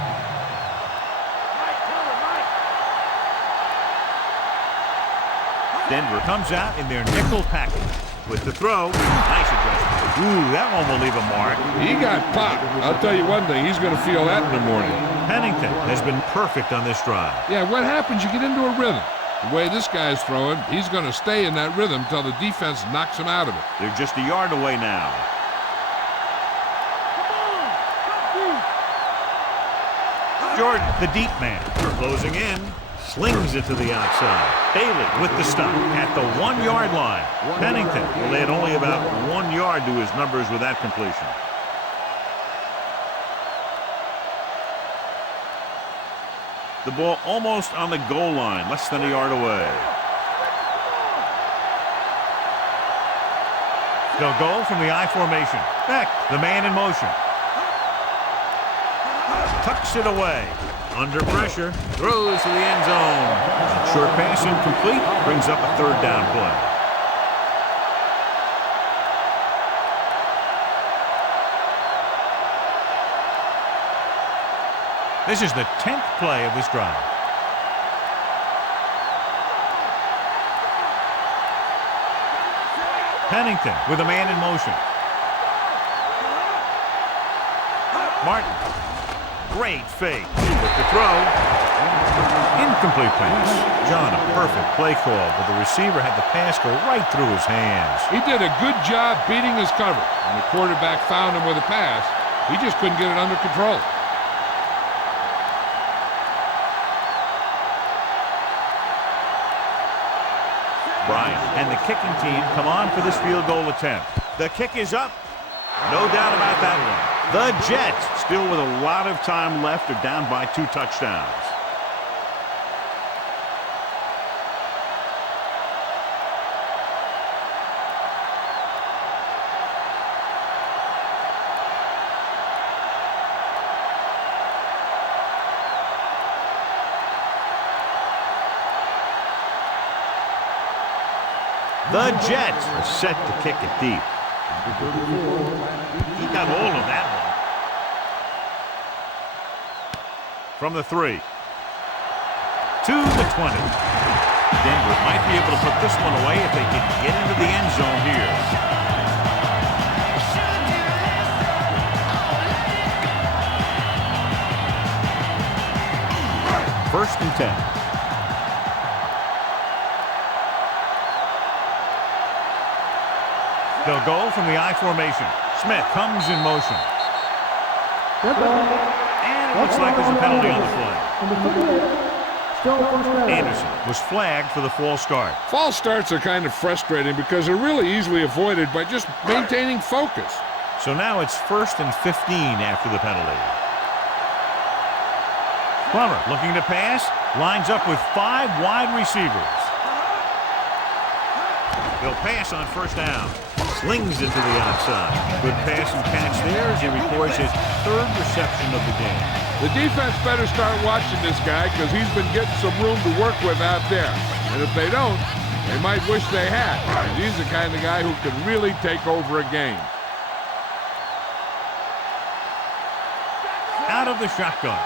Denver comes out in their nickel package. With the throw, nice adjustment. Ooh, that one will leave a mark. He got popped. I'll tell you one thing, he's going to feel that in the morning. Pennington has been perfect on this drive. Yeah, what happens? You get into a rhythm. The way this guy's throwing, he's going to stay in that rhythm until the defense knocks him out of it. They're just a yard away now. Jordan, the deep man, closing in. Slings it to the outside. Bailey with the stop at the 1-yard line. Pennington will add only about 1 yard to his numbers with that completion. The ball almost on the goal line, less than a yard away. They'll go from the I formation. Beck, the man in motion. Tucks it away. Under pressure, throws to the end zone. Short pass incomplete, brings up a 3rd down play. This is the 10th play of this drive. Pennington with a man in motion. Martin. Great fake. With the throw. Incomplete pass. John, a perfect play call, but the receiver had the pass go right through his hands. He did a good job beating his cover. When the quarterback found him with a pass, he just couldn't get it under control. Bryant and the kicking team come on for this field goal attempt. The kick is up. No doubt about that one. The Jets, still with a lot of time left, are down by 2 touchdowns. The Jets are set to kick it deep. He got all of that one. From the 3. To the 20. Denver might be able to put this one away if they can get into the end zone here. First and 10. They'll go from the I formation. Smith comes in motion. And it looks like there's a penalty on the play. Anderson was flagged for the false start. False starts are kind of frustrating because they're really easily avoided by just maintaining focus. So now it's 1st and 15 after the penalty. Plummer looking to pass. Lines up with 5 wide receivers. He'll pass on 1st down. Slings it to the outside. Good pass and catch there as he records his 3rd reception of the game. The defense better start watching this guy because he's been getting some room to work with out there. And if they don't, they might wish they had. He's the kind of guy who can really take over a game. Out of the shotgun.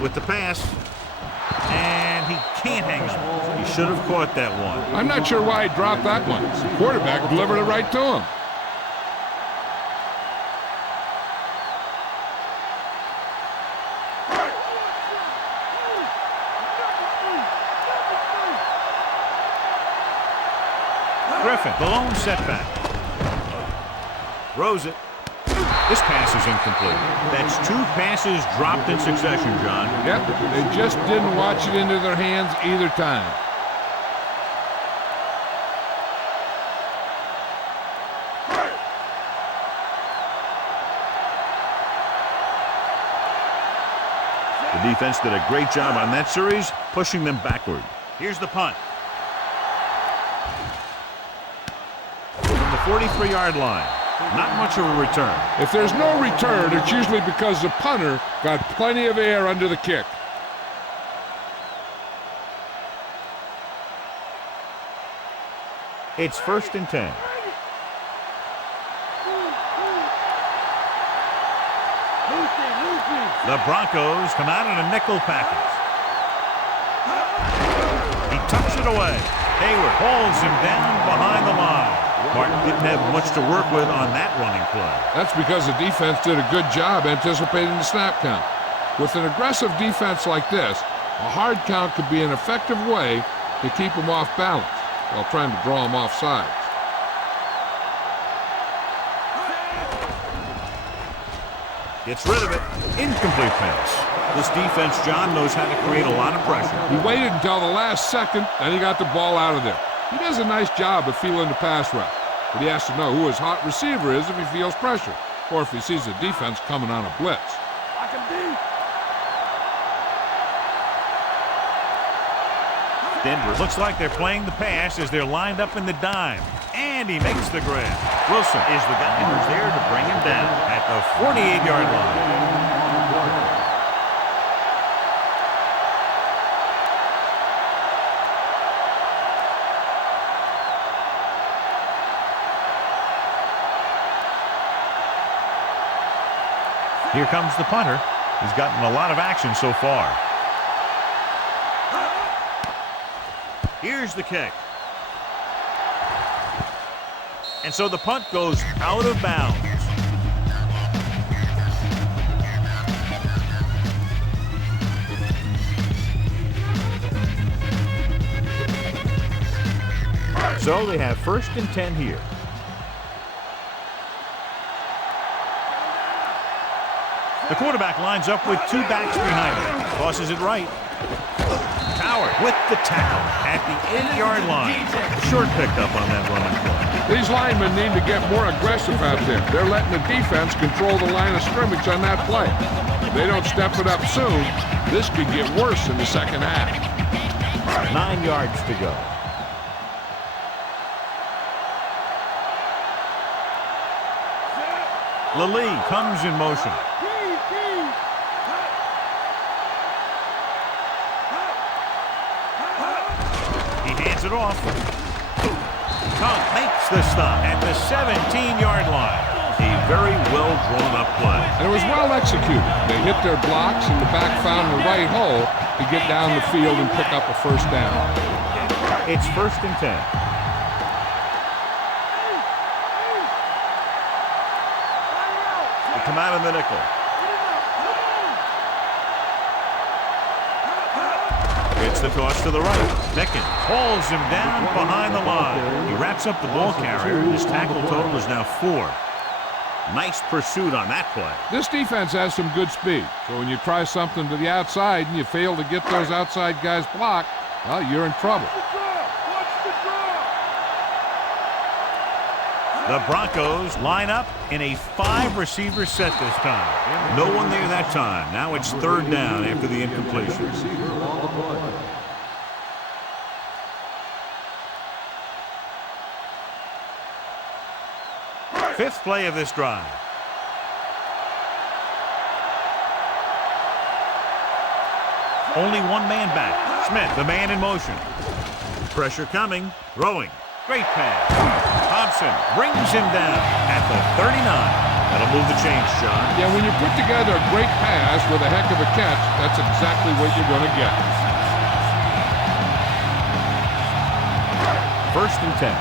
With the pass. And he can't hang on. He should have caught that one. I'm not sure why he dropped that one. The quarterback delivered it right to him. Griffin, the lone setback. Throws it. This pass is incomplete. That's 2 passes dropped in succession, John. Yep, they just didn't watch it into their hands either time. The defense did a great job on that series, pushing them backward. Here's the punt. From the 43-yard line. Not much of a return. If there's no return, it's usually because the punter got plenty of air under the kick. It's 1st and 10. The Broncos come out in a nickel package. He tucks it away. Hayward holds him down behind the line. Martin didn't have much to work with on that running play. That's because the defense did a good job anticipating the snap count. With an aggressive defense like this, a hard count could be an effective way to keep them off balance while trying to draw them off sides. Gets rid of it. Incomplete pass. This defense, John, knows how to create a lot of pressure. He waited until the last second, then he got the ball out of there. He does a nice job of feeling the pass route, but he has to know who his hot receiver is if he feels pressure, or if he sees the defense coming on a blitz. I can beat. Denver looks like they're playing the pass as they're lined up in the dime. And he makes the grab. Wilson is the guy who's there to bring him down at the 48-yard line. Here comes the punter. He's gotten a lot of action so far. Here's the kick. And so the punt goes out of bounds. So they have 1st and 10 here. The quarterback lines up with 2 backs behind him. Tosses it right. Howard with the tackle at the 8-yard line. Short pickup on that running play. These linemen need to get more aggressive out there. They're letting the defense control the line of scrimmage on that play. If they don't step it up soon, this could get worse in the second half. 9 yards to go. Lally comes in motion. He hands it off. Kunk makes the stop at the 17-yard line. A very well-drawn-up play. And it was well executed. They hit their blocks, and the back found the right hole to get down the field and pick up a first down. It's 1st and 10. They come out of the nickel. It's the toss to the right. Mickens hauls him down behind the line. He wraps up the ball carrier. His tackle total is now 4. Nice pursuit on that play. This defense has some good speed, so when you try something to the outside and you fail to get those outside guys blocked, well, you're in trouble. The Broncos line up in a 5-receiver set this time. No one there that time. Now it's 3rd down after the incompletion. Fifth play of this drive. Only one man back. Smith, the man in motion. Pressure coming. Throwing. Great pass. Thompson brings him down at the 39. That'll move the chains, John. Yeah, when you put together a great pass with a heck of a catch, that's exactly what you're going to get. 1st and 10.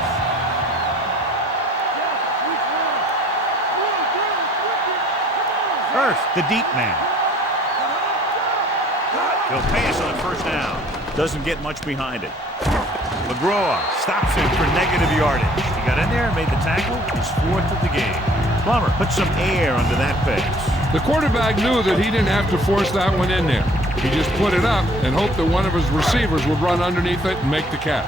First, the deep man. He'll pass on 1st down. Doesn't get much behind it. McGraw stops him for negative yardage. He got in there and made the tackle. His 4th of the game. Plummer put some air under that pass. The quarterback knew that he didn't have to force that one in there. He just put it up and hoped that one of his receivers would run underneath it and make the catch.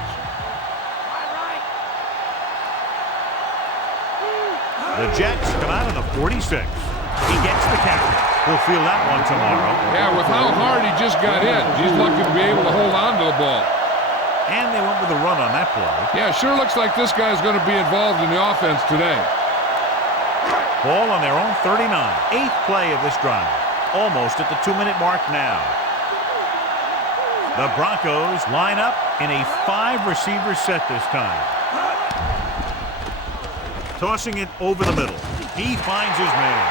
The Jets come out of the 46. He gets the catch. He'll feel that one tomorrow. Yeah, with how hard he just got hit, he's lucky to be able to hold on to the ball. And they went with a run on that play. Yeah, sure looks like this guy's going to be involved in the offense today. Ball on their own 39. 8th play of this drive. Almost at the 2-minute mark now. The Broncos line up in a 5-receiver set this time. Tossing it over the middle. He finds his man.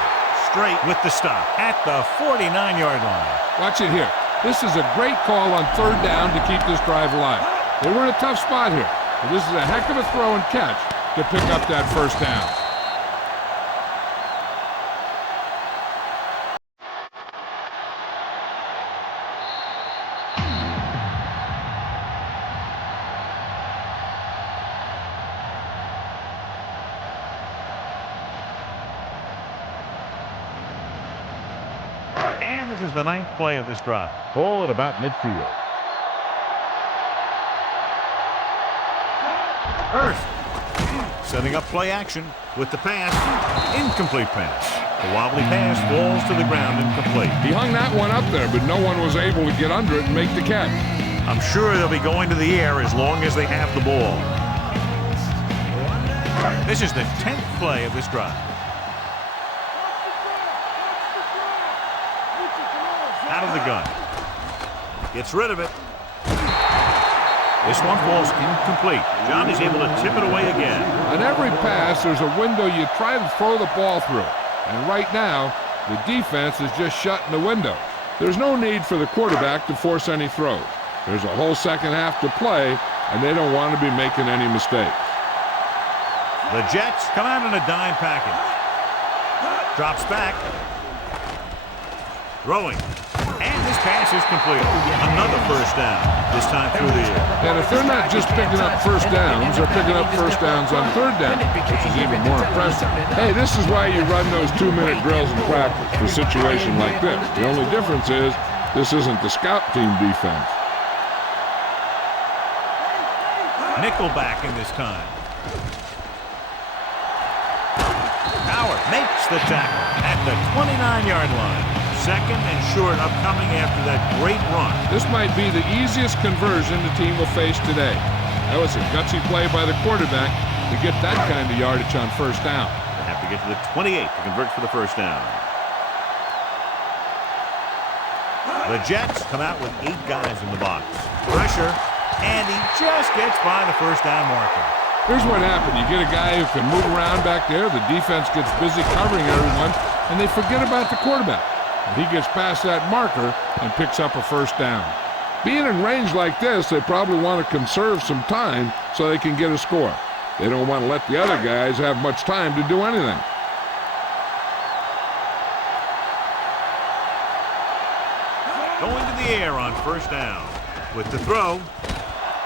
straight with the stop at the 49-yard line. Watch it here. This is a great call on third down to keep this drive alive. They were in a tough spot here, but this is a heck of a throw and catch to pick up that first down. And this is the 9th play of this drive. Ball at about midfield. Hurst setting up play action with the pass. Incomplete pass. The wobbly pass falls to the ground incomplete. He hung that one up there, but no one was able to get under it and make the catch. I'm sure they'll be going to the air as long as they have the ball. This is the 10th play of this drive. Out of the gun. Gets rid of it. This one falls incomplete. John is able to tip it away again. On every pass, there's a window you try to throw the ball through. And right now, the defense is just shutting the window. There's no need for the quarterback to force any throws. There's a whole second half to play, and they don't want to be making any mistakes. The Jets come out in a dime package. Drops back. Throwing. And this pass is complete. Another first down, this time through the air. And if they're not just picking up first downs, they're picking up first downs on third down, which is even more impressive. Hey, this is why you run those 2-minute drills in practice for a situation like this. The only difference is this isn't the scout team defense. Nickelback in this time. Howard makes the tackle at the 29-yard line. Second and short upcoming after that great run. This might be the easiest conversion the team will face today. That was a gutsy play by the quarterback to get that kind of yardage on first down. They have to get to the 28 to convert for the first down. The Jets come out with 8 guys in the box. Pressure, and he just gets by the first down marker. Here's what happened. You get a guy who can move around back there. The defense gets busy covering everyone, and they forget about the quarterback. He gets past that marker and picks up a first down. Being in range like this, they probably want to conserve some time so they can get a score. They don't want to let the other guys have much time to do anything. Going to the air on first down. With the throw,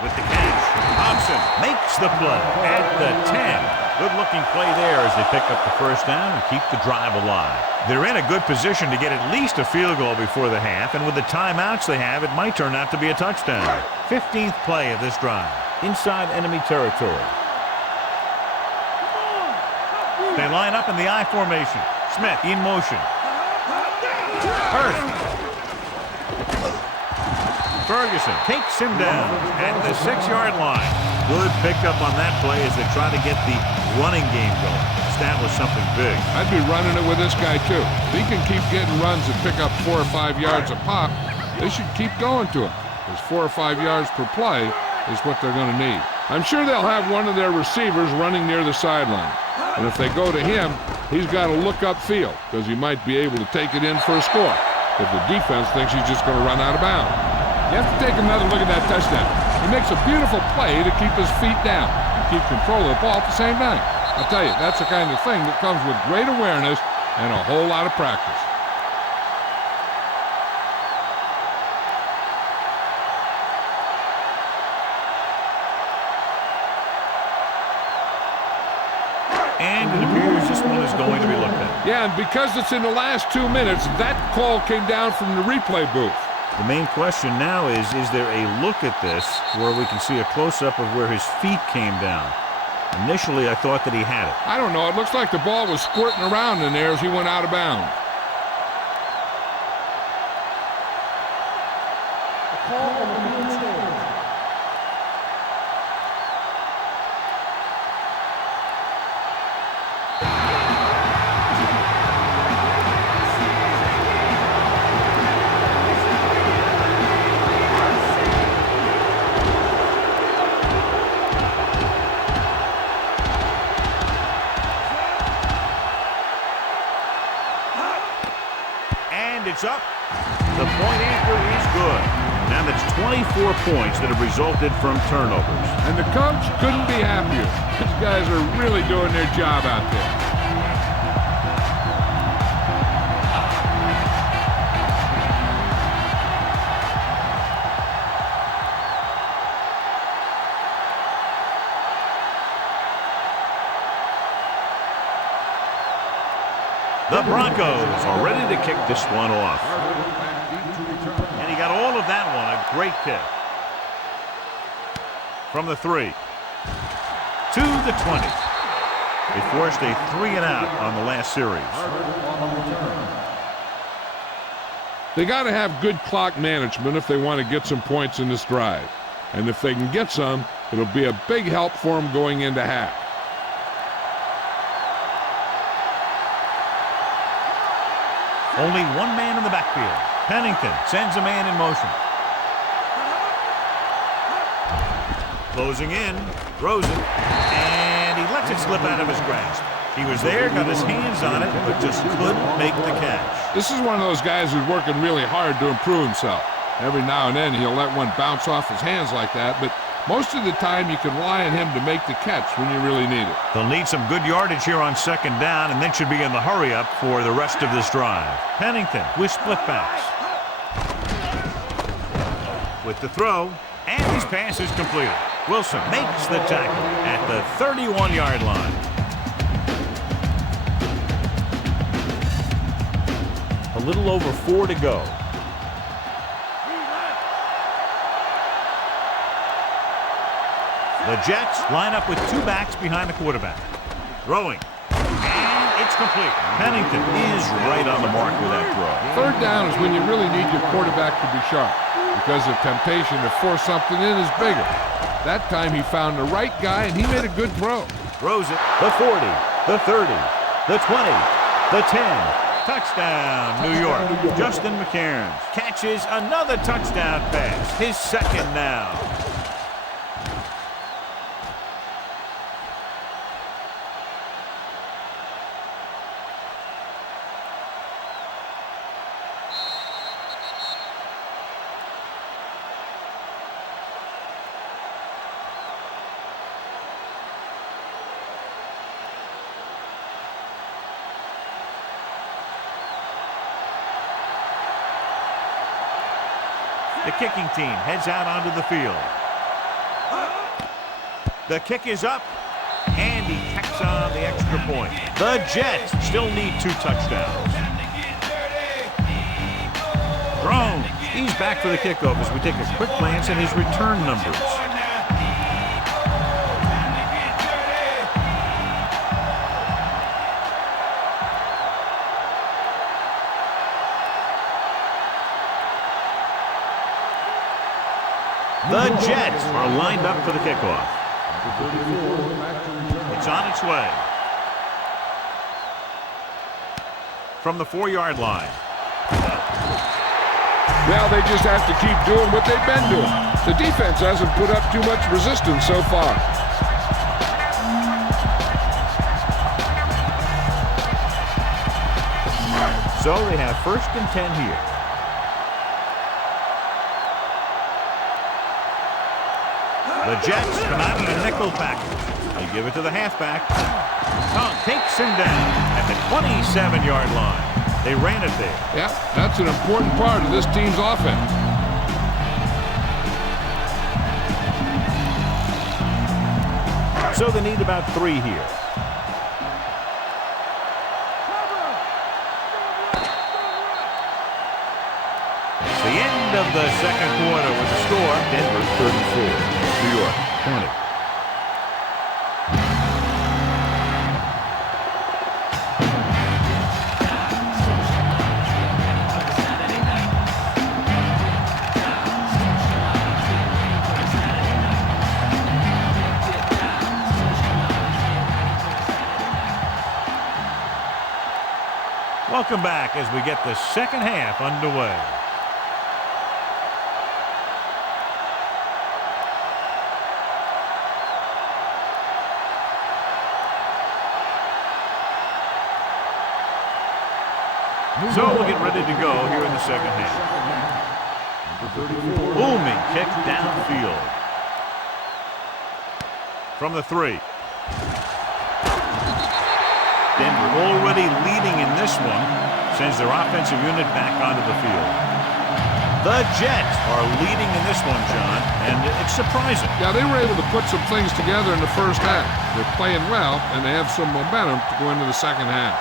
with the catch, Thompson makes the play at the 10. Good-looking play there as they pick up the first down and keep the drive alive. They're in a good position to get at least a field goal before the half, and with the timeouts they have, it might turn out to be a touchdown. 15th play of this drive, inside enemy territory. They line up in the I formation. Smith in motion. Hurst. Ferguson takes him down at the 6-yard line. Good pickup on that play as they try to get the running game going. Establish something big. I'd be running it with this guy too. If he can keep getting runs and pick up 4 or 5 yards a pop, they should keep going to him. Because 4 or 5 yards per play is what they're going to need. I'm sure they'll have one of their receivers running near the sideline. And if they go to him, he's got to look upfield because he might be able to take it in for a score if the defense thinks he's just going to run out of bounds. You have to take another look at that touchdown. He makes a beautiful play to keep his feet down and keep control of the ball at the same time. I'll tell you, that's the kind of thing that comes with great awareness and a whole lot of practice. And it appears this one is going to be looked at. Yeah, and because it's in the last 2 minutes, that call came down from the replay booth. The main question now is there a look at this where we can see a close-up of where his feet came down? Initially, I thought that he had it. I don't know. It looks like the ball was squirting around in there as he went out of bounds. A call on the field stand. It's up. The point after is good. Now that's 24 points that have resulted from turnovers. And the coach couldn't be happier. These guys are really doing their job out there. The Broncos are ready to kick this one off. And he got all of that one. A great kick. From the 3. To the 20. They forced a 3-and-out on the last series. They got to have good clock management if they want to get some points in this drive. And if they can get some, it'll be a big help for them going into half. Only one man in the backfield. Pennington sends a man in motion. Closing in, throws it, and he lets it slip out of his grasp. He was there, got his hands on it, but just couldn't make the catch. This is one of those guys who's working really hard to improve himself. Every now and then he'll let one bounce off his hands like that, but most of the time you can rely on him to make the catch when you really need it. They'll need some good yardage here on second down, and then should be in the hurry-up for the rest of this drive. Pennington with split backs. With the throw, and his pass is completed. Wilson makes the tackle at the 31-yard line. A little over 4 to go. The Jets line up with 2 backs behind the quarterback. Throwing. And it's complete. Pennington is right on the mark with that throw. Third down is when you really need your quarterback to be sharp, because the temptation to force something in is bigger. That time he found the right guy, and he made a good throw. Throws it. The 40, the 30, the 20, the 10. Touchdown, New York. Justin McCairns catches another touchdown pass. His second now. The kicking team heads out onto the field. The kick is up, and he tacks on the extra point. The Jets still need 2 touchdowns. Thrown. He's back for the kickoff as we take a quick glance at his return numbers. The Jets are lined up for the kickoff. It's on its way. From the 4-yard line. Well, they just have to keep doing what they've been doing. The defense hasn't put up too much resistance so far. So they have 1st and 10 here. The Jets come out in a nickel package. They give it to the halfback. Tom takes him down at the 27-yard line. They ran it there. Yeah, that's an important part of this team's offense. So they need about 3 here. The end of the second quarter with the score. Denver 34. New York 20. Welcome back as we get the second half underway. So we'll get ready to go here in the second half. Booming kick downfield. From the 3. Denver already leading in this one, sends their offensive unit back onto the field. The Jets are leading in this one, John, and it's surprising. Yeah, they were able to put some things together in the first half. They're playing well, and they have some momentum to go into the second half.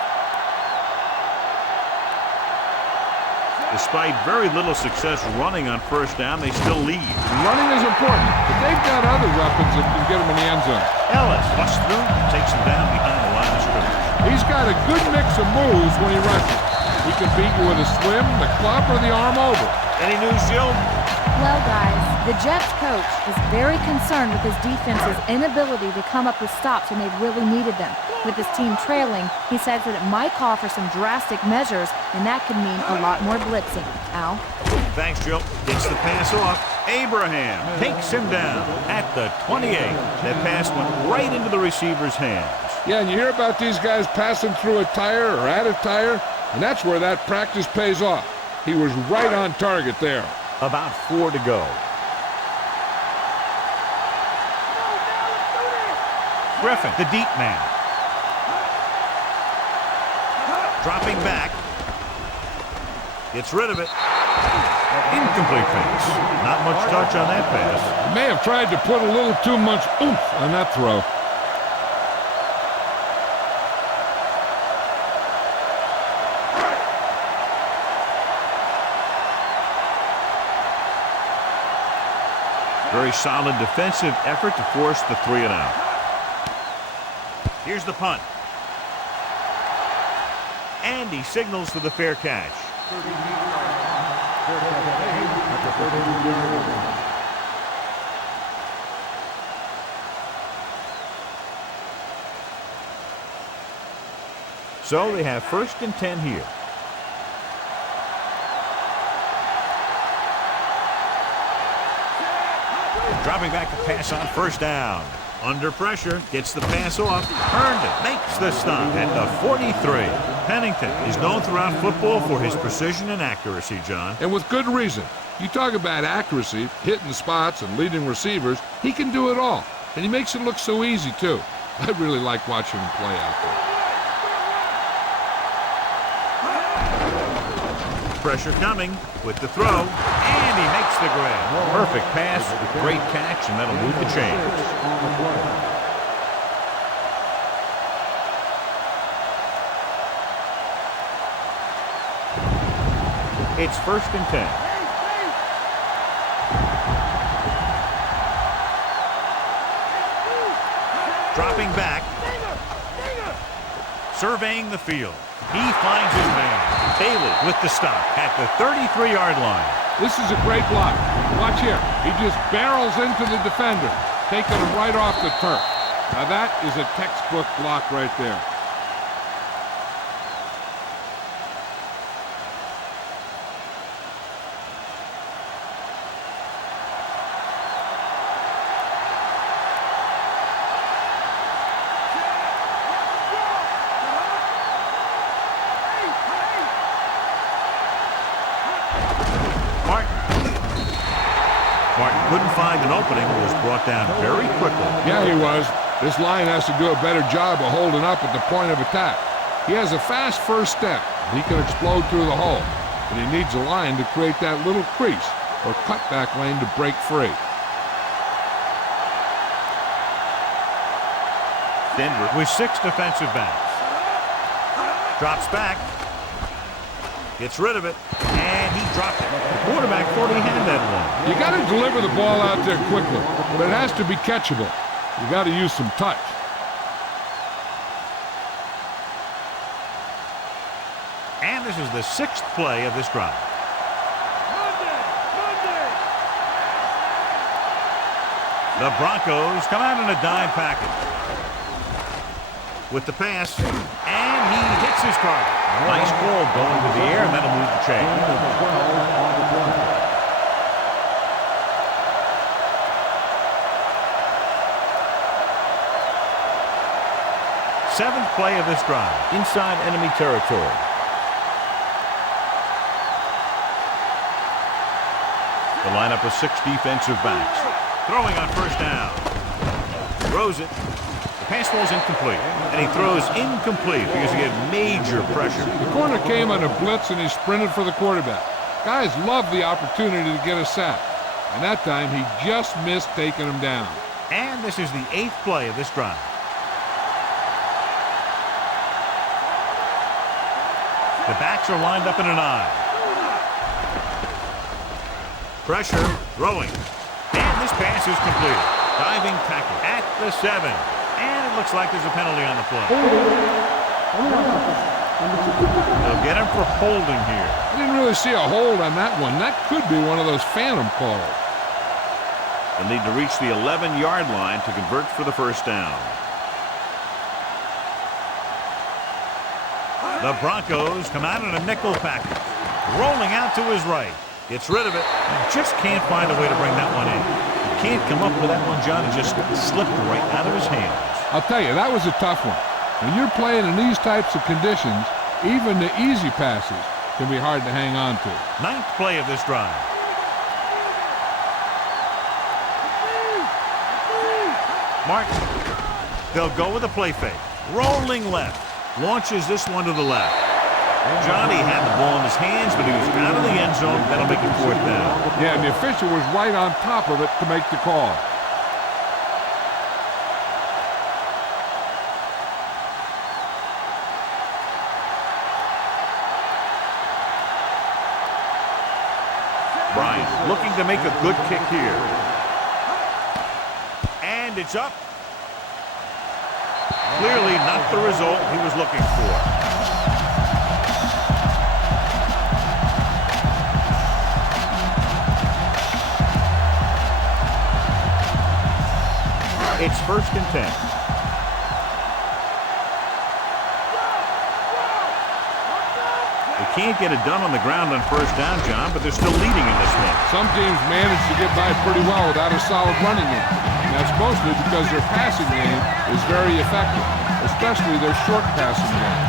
Despite very little success running on first down, they still lead. Running is important, but they've got other weapons that can get them in the end zone. Ellis busts through, takes them down behind the line of scrimmage. He's got a good mix of moves when he rushes. He can beat you with a swim, the club, or the arm over. Any news, Jill? Well, guys, the Jets coach is very concerned with his defense's inability to come up with stops when they've really needed them. With his team trailing, he says that it might call for some drastic measures, and that could mean a lot more blitzing. Al? Thanks, Jill. Gets the pass off. Abraham takes him down at the 28. That pass went right into the receiver's hands. Yeah, and you hear about these guys passing through a tire or at a tire, and that's where that practice pays off. He was right on target there. About 4 to go. Griffin, the deep man. Dropping back. Gets rid of it. Incomplete pass. Not much touch on that pass. He may have tried to put a little too much oomph on that throw. Very solid defensive effort to force the 3 and out. Here's the punt. And he signals for the fair catch. So they have 1st and 10 here. Dropping back to pass on 1st down. Under pressure, gets the pass off. Herndon makes the stop at the 43. Pennington is known throughout football for his precision and accuracy, John. And with good reason. You talk about accuracy, hitting spots, and leading receivers. He can do it all. And he makes it look so easy, too. I really like watching him play out there. Pressure coming with the throw, and he makes the grab. Perfect pass, great catch, and that'll move the chains. It's 1st and 10. Dropping back. Surveying the field. He finds his man. Bailey with the stop at the 33-yard line. This is a great block. Watch here. He just barrels into the defender, taking him right off the turf. Now that is a textbook block right there. Martin couldn't find an opening and was brought down very quickly. Yeah, he was. This line has to do a better job of holding up at the point of attack. He has a fast first step. He can explode through the hole, but he needs a line to create that little crease or cutback lane to break free. Denver with 6 defensive backs. Drops back. Gets rid of it, and he dropped it. The quarterback thought he had that one. You got to deliver the ball out there quickly, but it has to be catchable. You got to use some touch. And this is the 6th play of this drive. The Broncos come out in a dime package. With the pass, and he hits his target. Nice ball going to the air, and that'll move the chain. 7th play of this drive, inside enemy territory. The lineup of 6 defensive backs. Throwing on first down. Throws it. The pass falls incomplete. And he throws incomplete because he had major pressure. The corner came on a blitz and he sprinted for the quarterback. Guys love the opportunity to get a sack. And that time he just missed taking him down. And this is the 8th play of this drive. The backs are lined up in an I. Pressure, throwing. And this pass is completed. Diving tackle at the 7. And it looks like there's a penalty on the play. They'll get him for holding here. I didn't really see a hold on that one. That could be one of those phantom calls. They'll need to reach the 11-yard line to convert for the first down. The Broncos come out in a nickel package. Rolling out to his right. Gets rid of it. Just can't find a way to bring that one in. Can't come up with that one, John. It just slipped right out of his hands. I'll tell you, that was a tough one. When you're playing in these types of conditions, even the easy passes can be hard to hang on to. 9th play of this drive. Martin. They'll go with a play fake. Rolling left. Launches this one to the left. Johnny had the ball in his hands, but he was out of the end zone. That'll make it 4th down. Yeah, and the official was right on top of it to make the call. Bryant looking to make a good kick here. And it's up. Clearly not the result he was looking for. It's 1st and 10. They can't get it done on the ground on first down, John, but they're still leading in this one. Some teams manage to get by pretty well without a solid running game. And that's mostly because their passing game is very effective, especially their short passing game.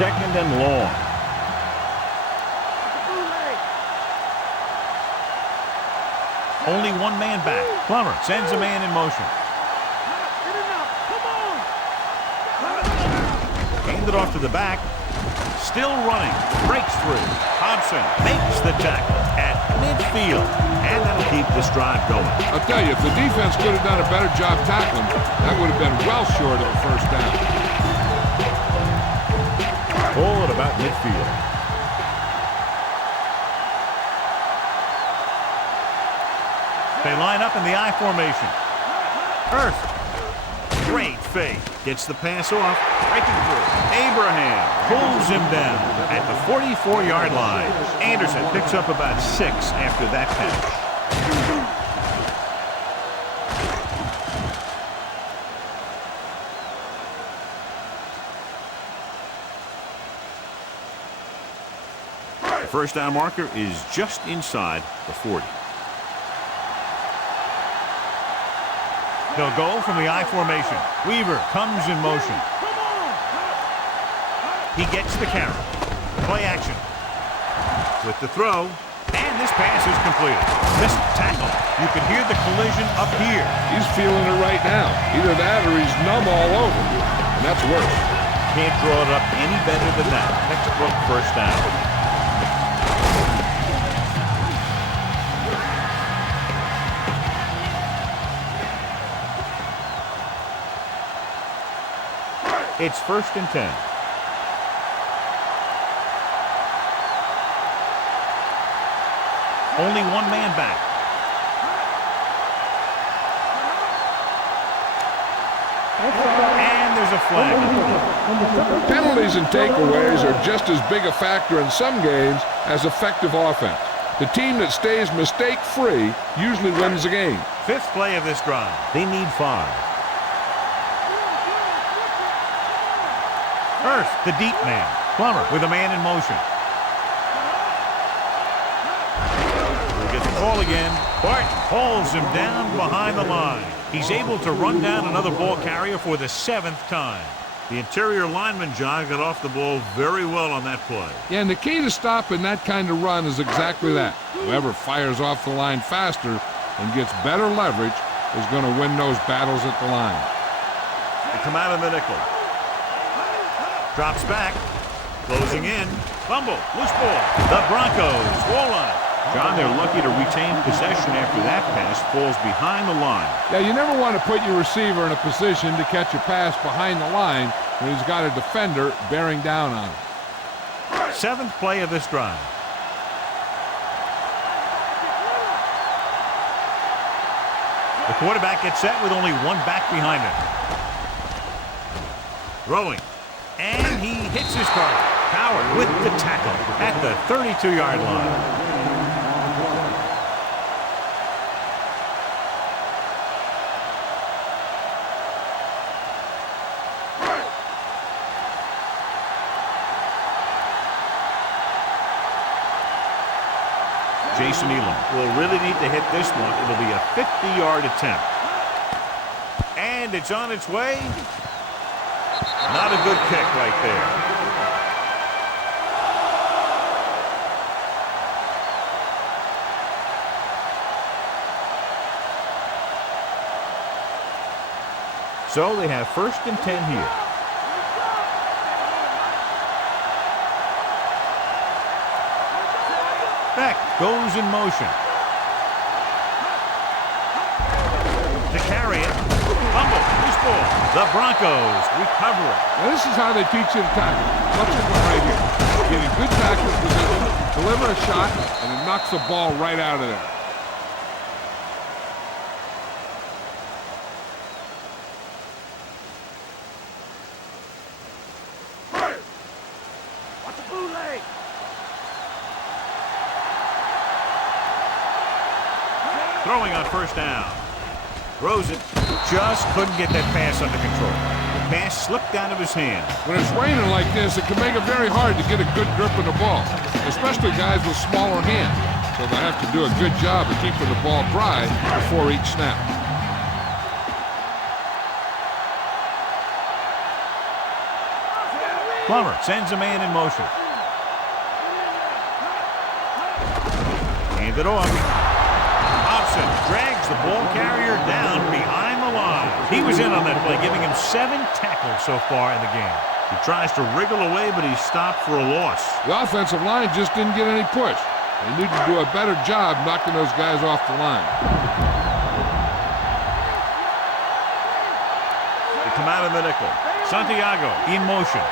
2nd and long. Only one man back. Plummer sends a man in motion. Handed off to the back. Still running. Breaks free. Hobson makes the tackle at midfield. And that'll keep this drive going. I'll tell you, if the defense could have done a better job tackling, that would have been well short of a first down. Ball at about midfield. They line up in the I formation. Earth. Great fake. Gets the pass off. Breaking through. Abraham pulls him down at the 44-yard line. Anderson picks up about 6 after that catch. The first down marker is just inside the 40. They'll go from the I formation. Weaver comes in motion. He gets the carry. Play action. With the throw. And this pass is completed. This tackle. You can hear the collision up here. He's feeling it right now. Either that or he's numb all over. And that's worse. Can't draw it up any better than that. Textbook first down. It's 1st and 10. Only one man back. And there's a flag. Penalties and takeaways are just as big a factor in some games as effective offense. The team that stays mistake-free usually wins the game. 5th play of this drive. They need 5. Earth, the deep man. Plummer with a man in motion. We'll get the call again. Barton pulls him down behind the line. He's able to run down another ball carrier for the 7th time. The interior lineman, John, got off the ball very well on that play. Yeah, and the key to stopping that kind of run is exactly that. Whoever fires off the line faster and gets better leverage is going to win those battles at the line. They come out of the nickel. Drops back. Closing in. Fumble. Loose ball. The Broncos roll on it. John, they're lucky to retain possession after that pass falls behind the line. Yeah, you never want to put your receiver in a position to catch a pass behind the line when he's got a defender bearing down on him. 7th play of this drive. The quarterback gets set with only one back behind him. Throwing. And he hits his target. Howard with the tackle at the 32-yard line. Jason Elam will really need to hit this one. It'll be a 50-yard attempt. And it's on its way. Not a good kick right there. So they have 1st and 10 here. Beck goes in motion. To carry it. Fumble. Loose ball. The Broncos recover it. Now this is how they teach you to tackle. Watch this one right here. Get in good tackle position, deliver a shot, and it knocks the ball right out of there. Throwing on 1st down. Throws it. Just couldn't get that pass under control. The pass slipped out of his hand. When it's raining like this, it can make it very hard to get a good grip on the ball, especially guys with smaller hands. So they have to do a good job of keeping the ball dry before each snap. Plummer sends a man in motion. Hand it off. Drags the ball carrier down behind the line. He was in on that play, giving him 7 tackles so far in the game. He tries to wriggle away, but he's stopped for a loss. The offensive line just didn't get any push. They need to do a better job knocking those guys off the line. They come out of the nickel. Santiago in motion.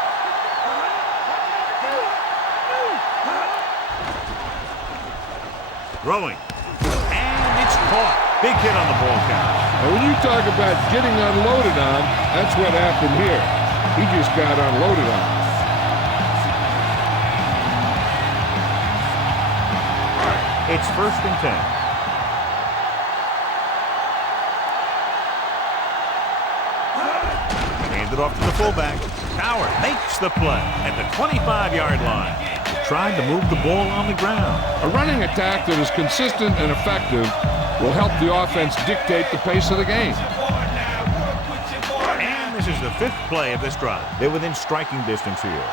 Throwing. Caught. Big hit on the ball count. Now when you talk about getting unloaded on, that's what happened here. He just got unloaded on. It's 1st and 10. Hand it off to the fullback. Howard makes the play at the 25-yard line. Tried to move the ball on the ground. A running attack that is consistent and effective will help the offense dictate the pace of the game. And this is the 5th play of this drive. They're within striking distance here.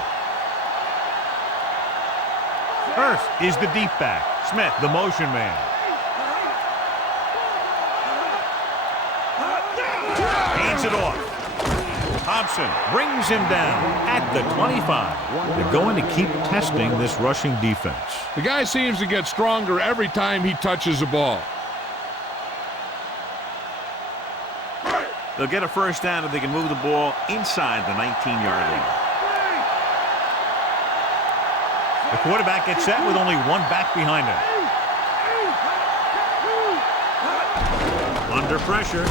Hurst is the deep back. Smith, the motion man. Hands it off. Thompson brings him down at the 25. They're going to keep testing this rushing defense. The guy seems to get stronger every time he touches the ball. They'll get a 1st down if they can move the ball inside the 19-yard line. The quarterback gets set with only one back behind him. Under pressure.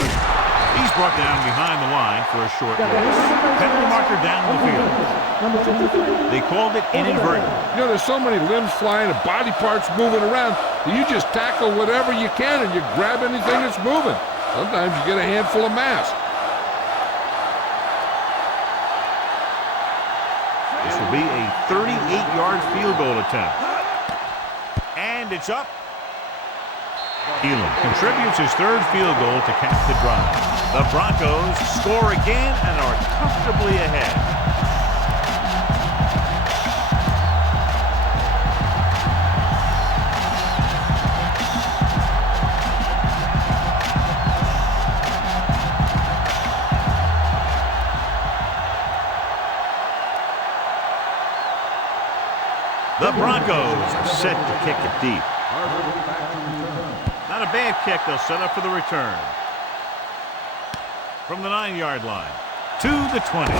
He's brought down behind the line for a short loss. Penalty marker down the field. They called it inadvertent. You know, there's so many limbs flying and body parts moving around that you just tackle whatever you can and you grab anything that's moving. Sometimes you get a handful of mass. This will be a 38-yard field goal attempt. And it's up. Elam contributes his third field goal to cap the drive. The Broncos score again and are comfortably ahead. The Broncos are set to kick it deep. Not a bad kick. They'll set up for the return. From the 9-yard line to the 20.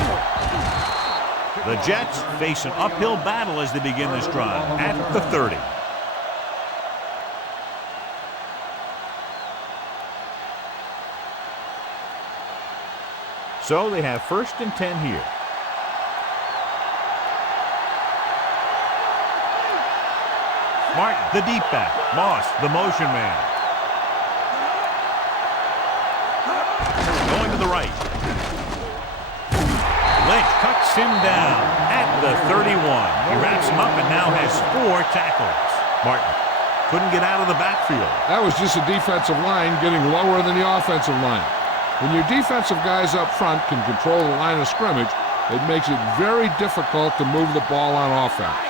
The Jets face an uphill battle as they begin this drive at the 30. So they have 1st and 10 here. Martin, the deep back. Moss, the motion man. Going to the right. Lynch cuts him down at the 31. He wraps him up and now has 4 tackles. Martin couldn't get out of the backfield. That was just a defensive line getting lower than the offensive line. When your defensive guys up front can control the line of scrimmage, it makes it very difficult to move the ball on offense.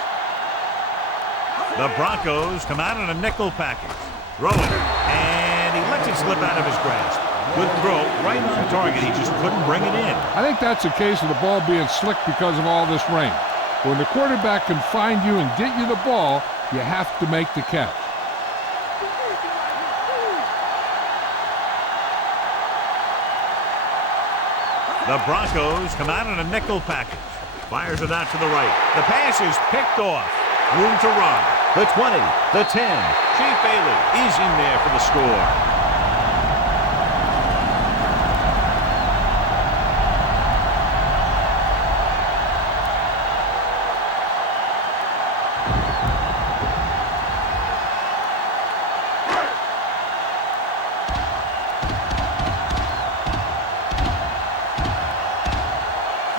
The Broncos come out in a nickel package. Throwing, and he lets it slip out of his grasp. Good throw, right on target. He just couldn't bring it in. I think that's a case of the ball being slick because of all this rain. When the quarterback can find you and get you the ball, you have to make the catch. The Broncos come out in a nickel package. Fires it out to the right. The pass is picked off. Room to run. The 20, the 10. Chief Bailey is in there for the score.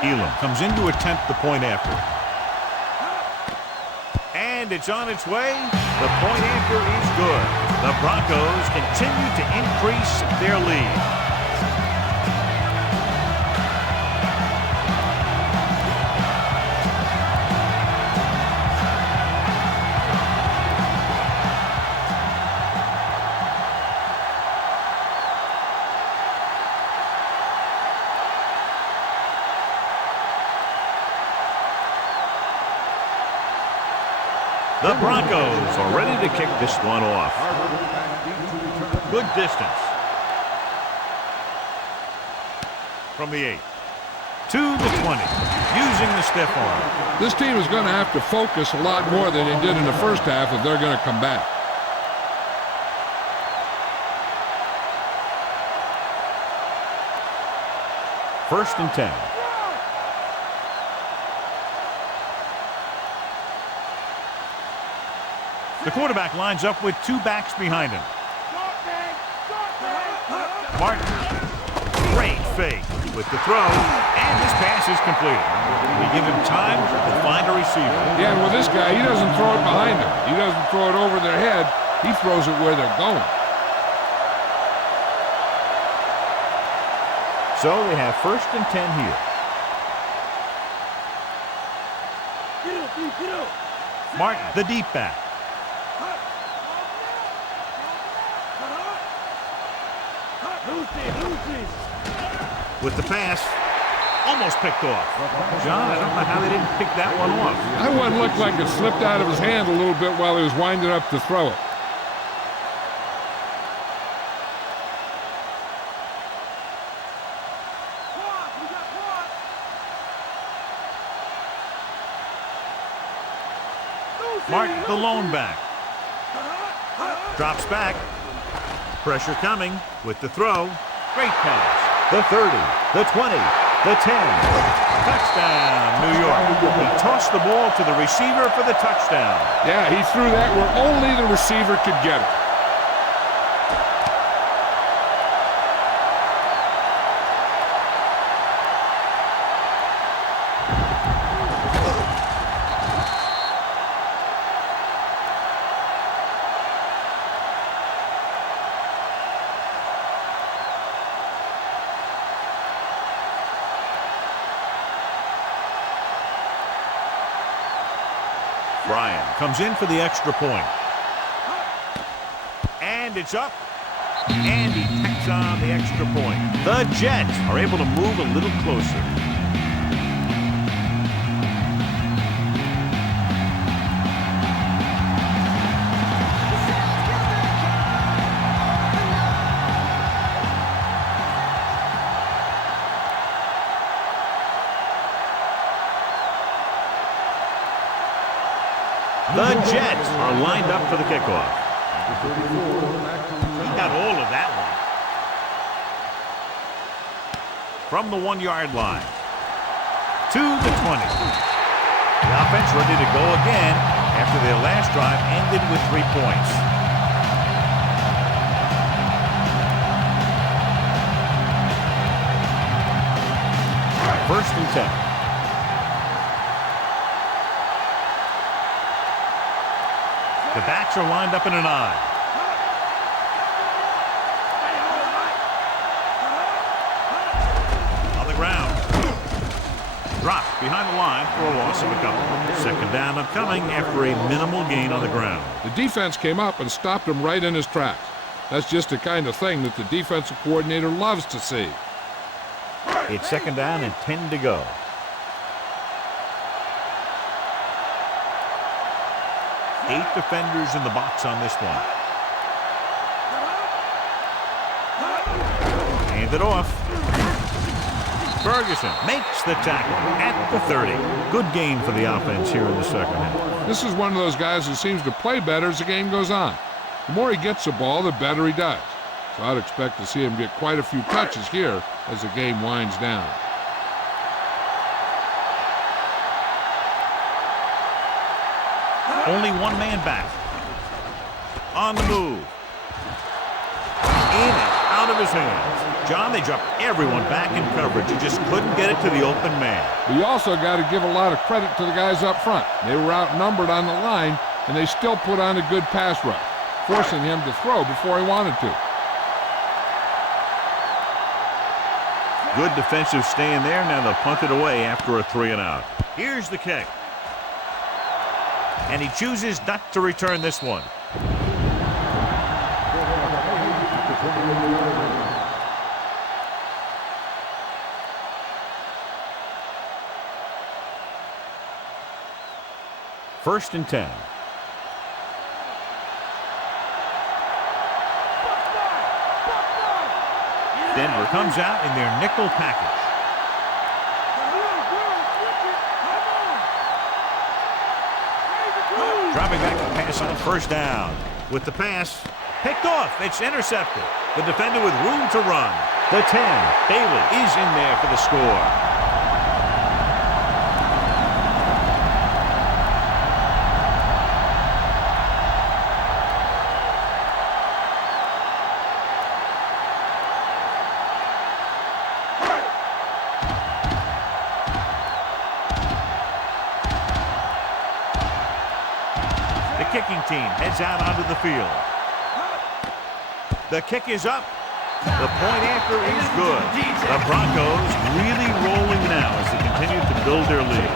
Elam comes in to attempt the point after. And it's on its way. The point after is good. The Broncos continue to increase their lead. The Broncos are ready to kick this one off. Good distance. From the 8 to the 20, using the stiff arm. This team is going to have to focus a lot more than they did in the first half if they're going to come back. First and 10. The quarterback lines up with 2 backs behind him. Martin, great fake with the throw, and this pass is completed. We give him time to find a receiver. Yeah, and with this guy, he doesn't throw it behind him. He doesn't throw it over their head. He throws it where they're going. So they have first and 10 here. Martin, the deep back. With the pass, almost picked off. John, I don't know how they didn't pick that one off. That one looked like it slipped out of his hand a little bit while he was winding up to throw it. Martin, the lone back. Drops back. Pressure coming with the throw. Great pass. The 30, the 20, the 10. Touchdown, New York. He tossed the ball to the receiver for the touchdown. Yeah, he threw that where only the receiver could get it. O'Brien comes in for the extra point. And it's up. And he tacks on the extra point. The Jets are able to move a little closer. The Jets are lined up for the kickoff. He got all of that one. From the 1-yard line to the 20. The offense ready to go again after their last drive ended with 3 points. First and 10. The backs are lined up in an I. On the ground. Dropped behind the line for a loss of a couple. Second down upcoming after a minimal gain on the ground. The defense came up and stopped him right in his tracks. That's just the kind of thing that the defensive coordinator loves to see. It's second down and 10 to go. Eight defenders in the box on this one. Hand it off. Ferguson makes the tackle at the 30. Good gain for the offense here in the second half. This is one of those guys who seems to play better as the game goes on. The more he gets the ball, the better he does. So I'd expect to see him get quite a few touches here as the game winds down. Only one man back. On the move. In and out of his hands. John, they dropped everyone back in coverage. He just couldn't get it to the open man. But you also got to give a lot of credit to the guys up front. They were outnumbered on the line, and they still put on a good pass rush, forcing him to throw before he wanted to. Good defensive stand there. Now they'll punt it away after a 3-and-out. Here's the kick. And he chooses not to return this one. First and 10. Denver comes out in their nickel package. Dropping back to pass on first down. With the pass, picked off. It's intercepted. The defender with room to run. The 10. Bailey is in there for the score. The kicking team heads out onto the field. The kick is up. The point after is good. The Broncos really rolling now as they continue to build their lead.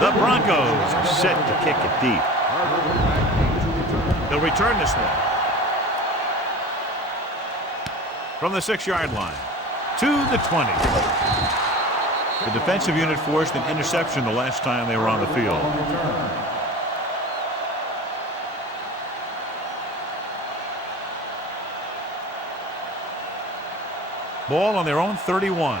The Broncos are set to kick it deep. They'll return this one. From the 6-yard line to the 20. The defensive unit forced an interception the last time they were on the field. Ball on their own 31.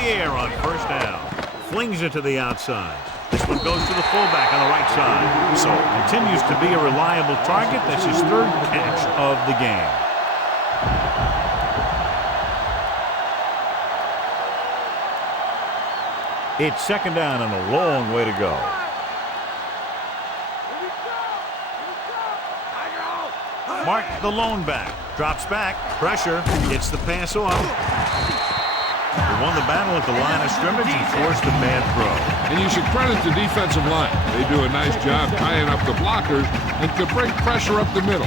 Air on first down. Flings it to the outside. This one goes to the fullback on the right side. So continues to be a reliable target. That's his third catch of the game. It's second down and a long way to go. Mark the lone back. Drops back. Pressure. Gets the pass off. They won the battle at the line of scrimmage and forced a bad throw. And you should credit the defensive line. They do a nice job tying up the blockers and can bring pressure up the middle.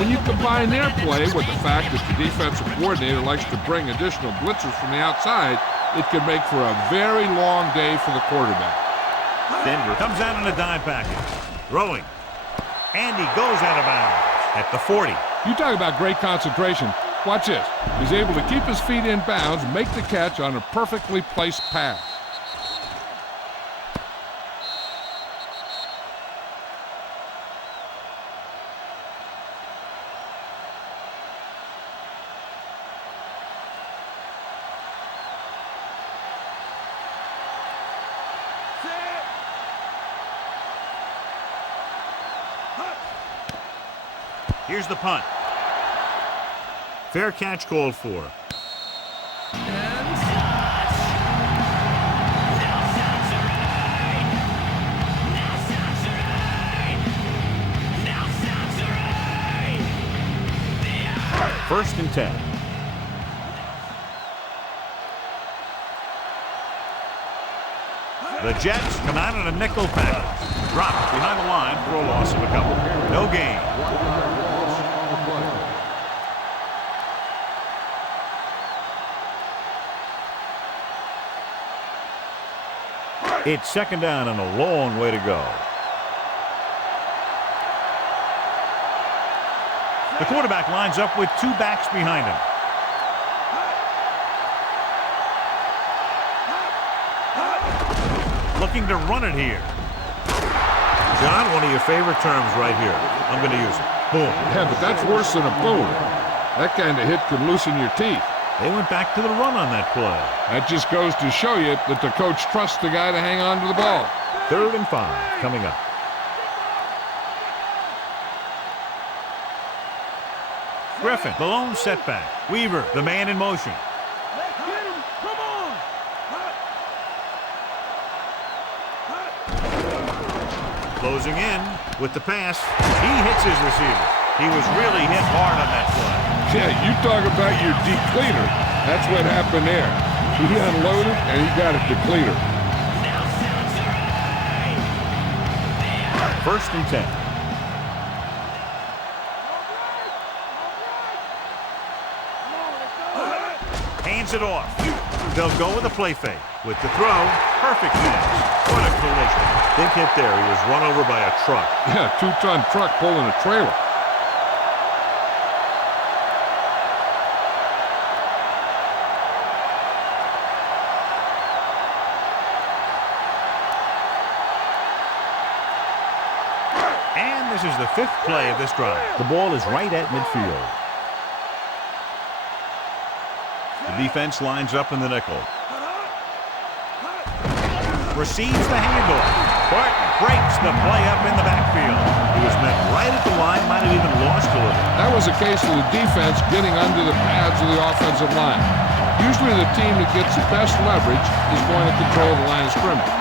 When you combine their play with the fact that the defensive coordinator likes to bring additional blitzers from the outside, it can make for a very long day for the quarterback. Denver comes out in a dime package. Throwing. And he goes out of bounds at the 40. You talk about great concentration. Watch this. He's able to keep his feet in bounds, make the catch on a perfectly placed pass. Here's the punt. Fair catch called for. First and 10. The Jets come out in a nickel package. Dropped behind the line for a loss of a couple. No gain. It's second down and a long way to go. The quarterback lines up with two backs behind him. Looking to run it here. John, one of your favorite terms right here. I'm going to use it. Boom. Yeah, but that's worse than a boom. That kind of hit could loosen your teeth. They went back to the run on that play. That just goes to show you that the coach trusts the guy to hang on to the ball. 3rd and 5 coming up. Griffin, the lone setback. Weaver, the man in motion. Let's get him. Come on. Closing in with the pass. He hits his receiver. He was really hit hard on that play. Yeah, you talk about your depleter. That's what happened there. He unloaded and he got a depleter. First and 10. Hands it off. They'll go with a play fake. With the throw, perfect pass. What a collision. Big hit there. He was run over by a truck. Yeah, 2-ton truck pulling a trailer. And this is the 5th play of this drive. The ball is right at midfield. The defense lines up in the nickel. Receives the handoff. Barton breaks the play up in the backfield. He was met right at the line, might have even lost a little. That was a case of the defense getting under the pads of the offensive line. Usually the team that gets the best leverage is going to control the line of scrimmage.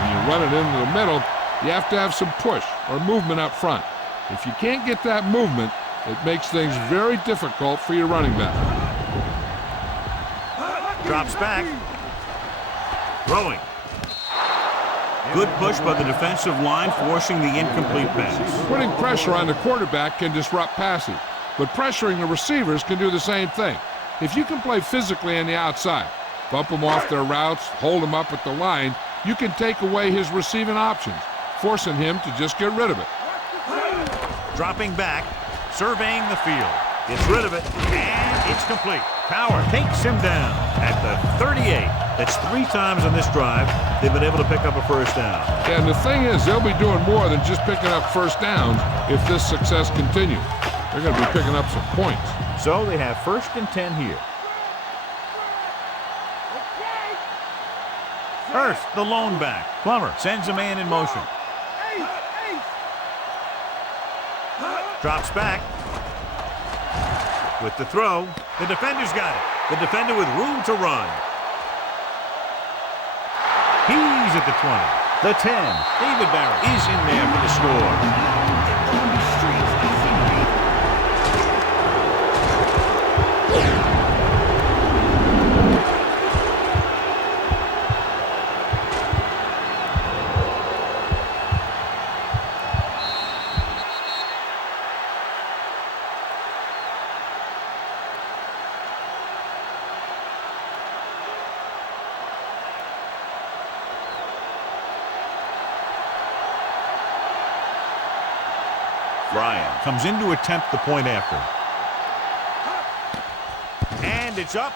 When you run it into the middle, you have to have some push or movement up front. If you can't get that movement, it makes things very difficult for your running back. Drops back. Throwing. Good push by the defensive line, forcing the incomplete pass. Putting pressure on the quarterback can disrupt passes, but pressuring the receivers can do the same thing. If you can play physically on the outside, bump them off their routes, hold them up at the line, you can take away his receiving options, forcing him to just get rid of it. Dropping back, surveying the field. Gets rid of it, and it's complete. Power takes him down at the 38. That's 3 times on this drive they've been able to pick up a first down. And the thing is, they'll be doing more than just picking up first downs if this success continues. They're going to be picking up some points. So they have 1st and 10 here. Hurst, the lone back. Plummer sends a man in motion. Drops back. With the throw, the defender's got it. The defender with room to run. He He's at the 20. The 10. David Barrett is in there for the score. Ryan comes in to attempt the point after. And it's up.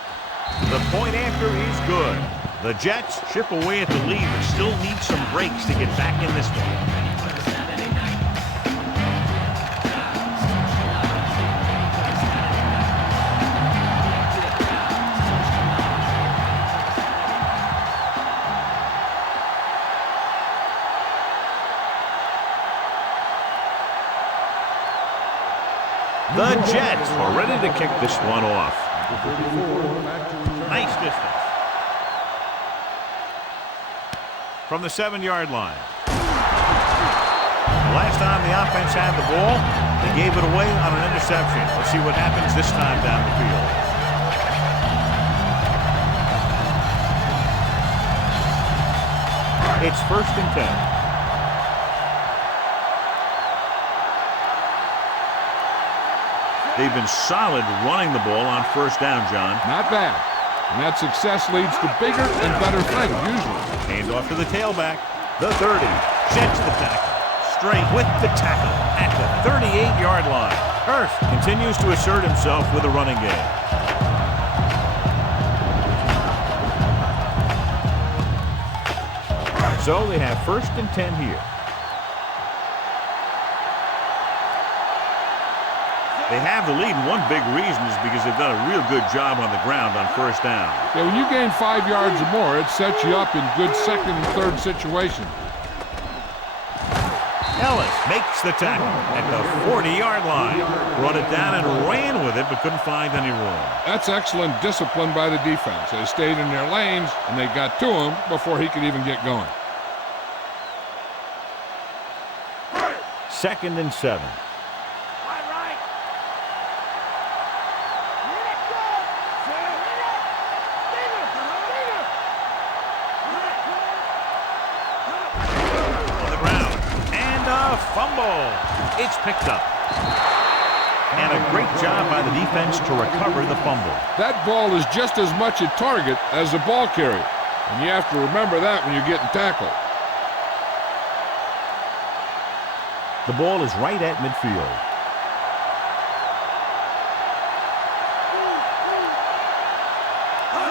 The point after is good. The Jets chip away at the lead, but still need some breaks to get back in this one. The Jets are ready to kick this one off. Nice distance. From the 7-yard line. Last time the offense had the ball, they gave it away on an interception. Let's see what happens this time down the field. It's 1st and 10. They've been solid running the ball on 1st down, John. Not bad. And that success leads to bigger and better things, usually. Hand off to the tailback. The 30. Jets the tackle. Straight with the tackle at the 38-yard line. Hurst continues to assert himself with a running game. So they have 1st and 10 here. They have the lead, and one big reason is because they've done a real good job on the ground on 1st down. Yeah, when you gain 5 yards or more, it sets you up in good 2nd and 3rd situations. Ellis makes the tackle at the 40-yard line. Brought it down and ran with it, but couldn't find any room. That's excellent discipline by the defense. They stayed in their lanes, and they got to him before he could even get going. 2nd and 7. Fumble. It's picked up. And a great job by the defense to recover the fumble. That ball is just as much a target as a ball carrier. And you have to remember that when you're getting tackled. The ball is right at midfield.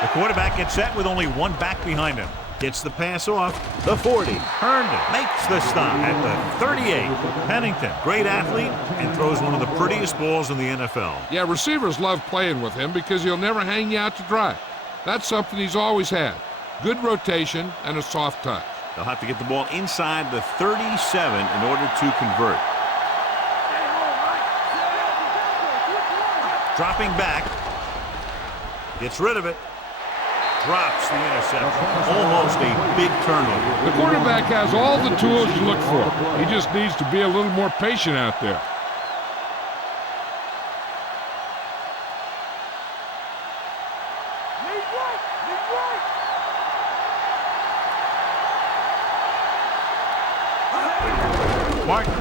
The quarterback gets set with only one back behind him. Gets the pass off. The 40. Herndon makes the stop at the 38. Pennington, great athlete, and throws one of the prettiest balls in the NFL. Yeah, receivers love playing with him because he'll never hang you out to dry. That's something he's always had. Good rotation and a soft touch. They'll have to get the ball inside the 37 in order to convert. Dropping back. Gets rid of it. Drops the interception. Almost a big turnover. The quarterback has all the tools you look for. He just needs to be a little more patient out there. Martin.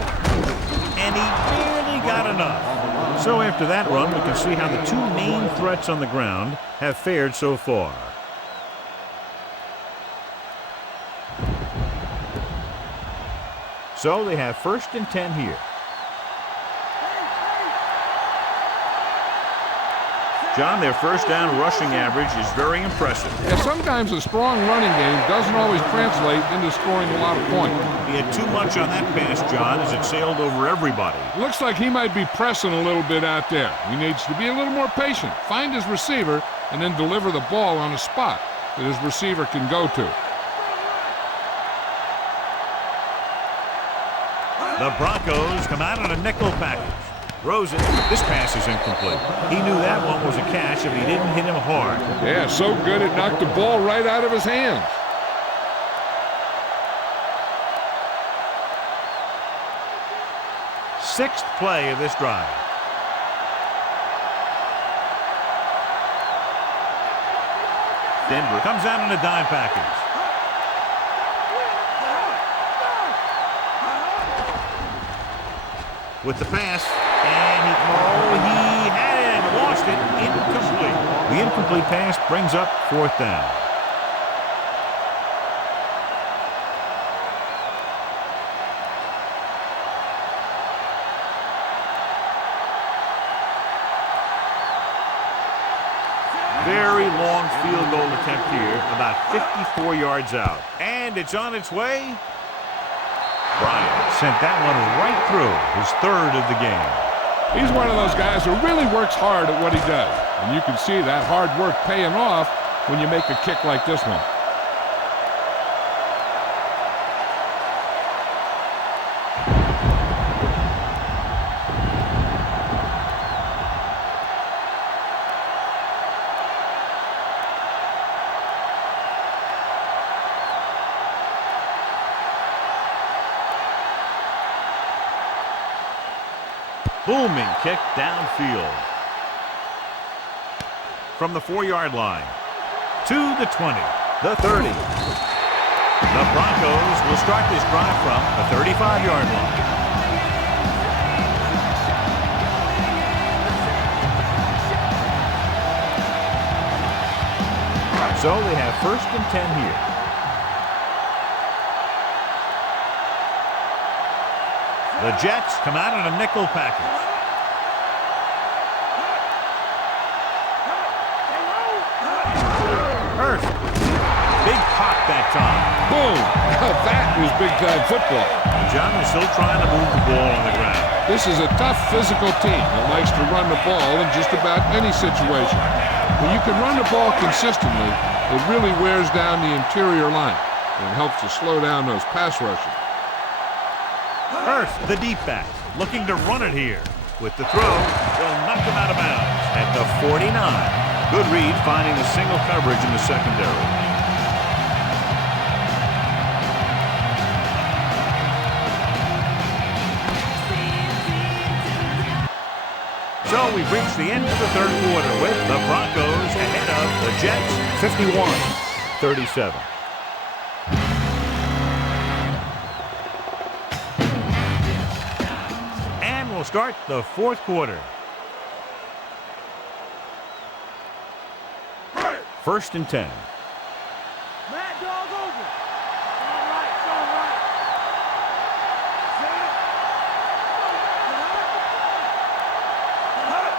And he barely got enough. So after that run, we can see how the two main threats on the ground have fared so far. So they have 1st and 10 here. John, their 1st down rushing average is very impressive. Yeah, sometimes a strong running game doesn't always translate into scoring a lot of points. He had too much on that pass, John, as it sailed over everybody. Looks like he might be pressing a little bit out there. He needs to be a little more patient, find his receiver, and then deliver the ball on a spot that his receiver can go to. The Broncos come out on a nickel package. Throws it. This pass is incomplete. He knew that one was a catch if he didn't hit him hard. Yeah, so good it knocked the ball right out of his hands. Sixth play of this drive. Denver comes out in a dime package. With the pass, and he had it and lost it. Incomplete. The incomplete pass brings up fourth down. Very long field goal attempt here, about 54 yards out. And it's on its way. Bryant sent that one right through, his third of the game. He's one of those guys who really works hard at what he does. And you can see that hard work paying off when you make a kick like this one. Booming kick downfield. From the 4-yard line to the 20, the 30. The Broncos will start this drive from the 35-yard line. So they have first and 10 here. The Jets come out in a nickel package. Hurst. Big pop that time. Boom! Now that was big-time football. John is still trying to move the ball on the ground. This is a tough physical team that likes to run the ball in just about any situation. When you can run the ball consistently, it really wears down the interior line and helps to slow down those pass rushers. Hurst, the deep back, looking to run it here. With the throw, they'll knock him out of bounds at the 49. Good read, finding a single coverage in the secondary. So we've reached the end of the third quarter with the Broncos ahead of the Jets 51-37. And we'll start the fourth quarter. First and 10. Mad dog over. All right, it's all right.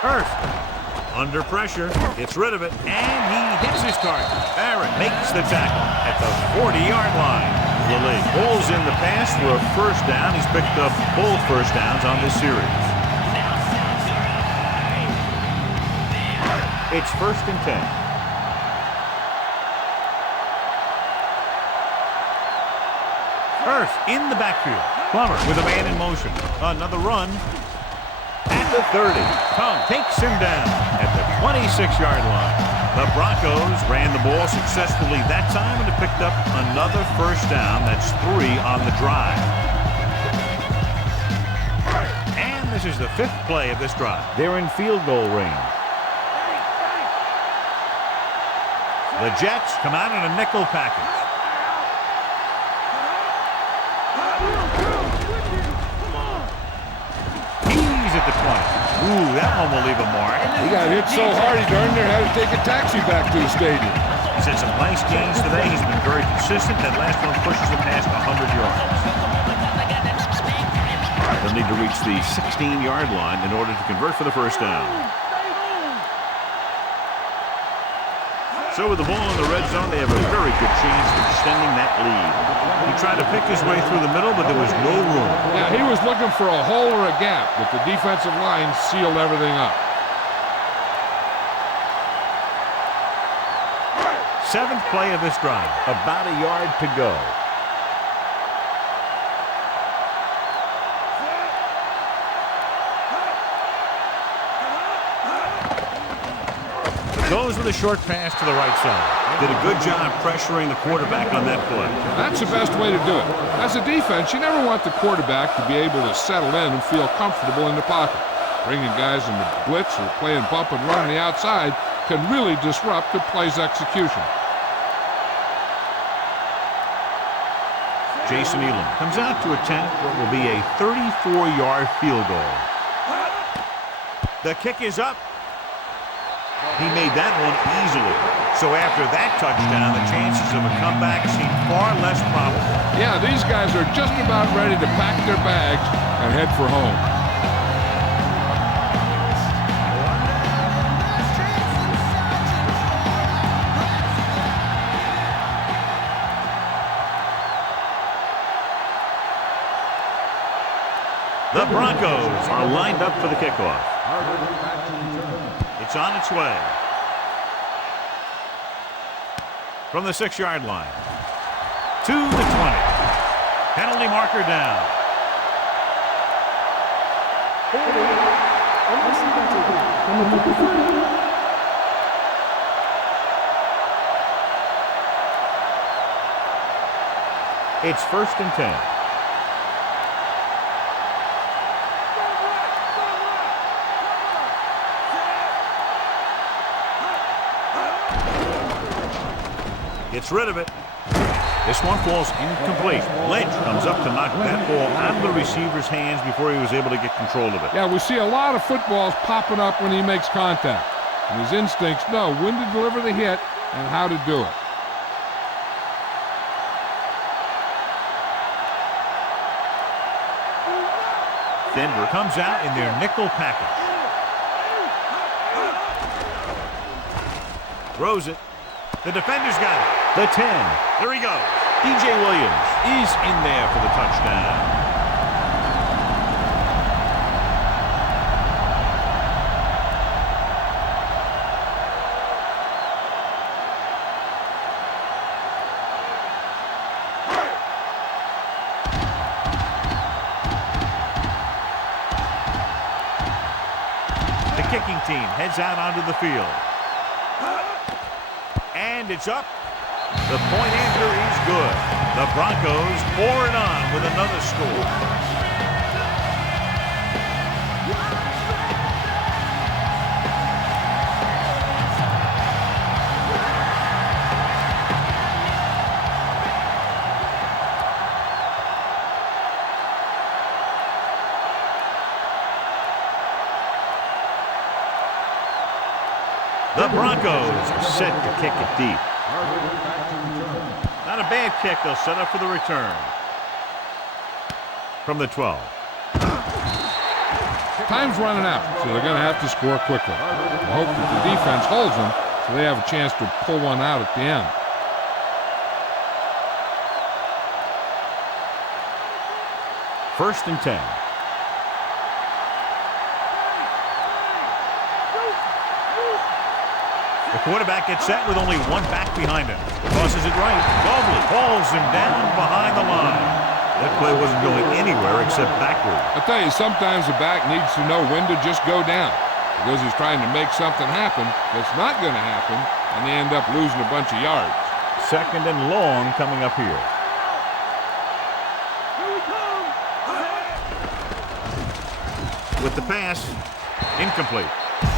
Hurst, under pressure, gets rid of it, and he hits his target. Barrett makes the tackle at the 40-yard line. Lilly pulls in the pass for a first down. He's picked up both first downs on this series. It's first and 10. Hurst in the backfield. Plummer with a man in motion. Another run at the 30. Kung takes him down at the 26-yard line. The Broncos ran the ball successfully that time and have picked up another first down. That's 3 on the drive. And this is the 5th play of this drive. They're in field goal range. The Jets come out in a nickel package. At the 20. Ooh, that one will leave a mark. He got hit so hard he darn near had to take a taxi back to the stadium. He's had some nice gains today. He's been very consistent. That last one pushes him past 100 yards. They'll need to reach the 16-yard line in order to convert for the first down. So with the ball in the red zone, they have a very good chance of extending that lead. He tried to pick his way through the middle, but there was no room. Yeah, he was looking for a hole or a gap, but the defensive line sealed everything up. 7th play of this drive. About a yard to go. Goes with a short pass to the right side. Did a good job pressuring the quarterback on that play. That's the best way to do it. As a defense, you never want the quarterback to be able to settle in and feel comfortable in the pocket. Bringing guys into blitz or playing bump and run on the outside can really disrupt the play's execution. Jason Elam comes out to attempt what will be a 34-yard field goal. The kick is up. He made that one easily. So after that touchdown, the chances of a comeback seem far less probable. Yeah, these guys are just about ready to pack their bags and head for home. The Broncos are lined up for the kickoff. It's on its way. From the 6-yard line. To the 20. Penalty marker down. It's 1st and 10. Gets rid of it. This one falls incomplete. Lynch comes up to knock that ball out of the receiver's hands before he was able to get control of it. Yeah, we see a lot of footballs popping up when he makes contact. And his instincts know when to deliver the hit and how to do it. Denver comes out in their nickel package. Throws it. The defender's got it. The 10. There he goes. DJ Williams is in there for the touchdown. The kicking team heads out onto the field. And it's up. The point after is good. The Broncos pour it on with another score. The Broncos are set to kick it deep. Not a bad kick. They'll set up for the return. From the 12. Time's running out, so they're going to have to score quickly. I hope that the defense holds them so they have a chance to pull one out at the end. First and 10. The quarterback gets set with only one back behind him. Tosses it right. Mobley hauls him down behind the line. That play wasn't going anywhere except backward. I tell you, sometimes the back needs to know when to just go down because he's trying to make something happen that's not going to happen, and they end up losing a bunch of yards. 2nd and long coming up here. With the pass, incomplete.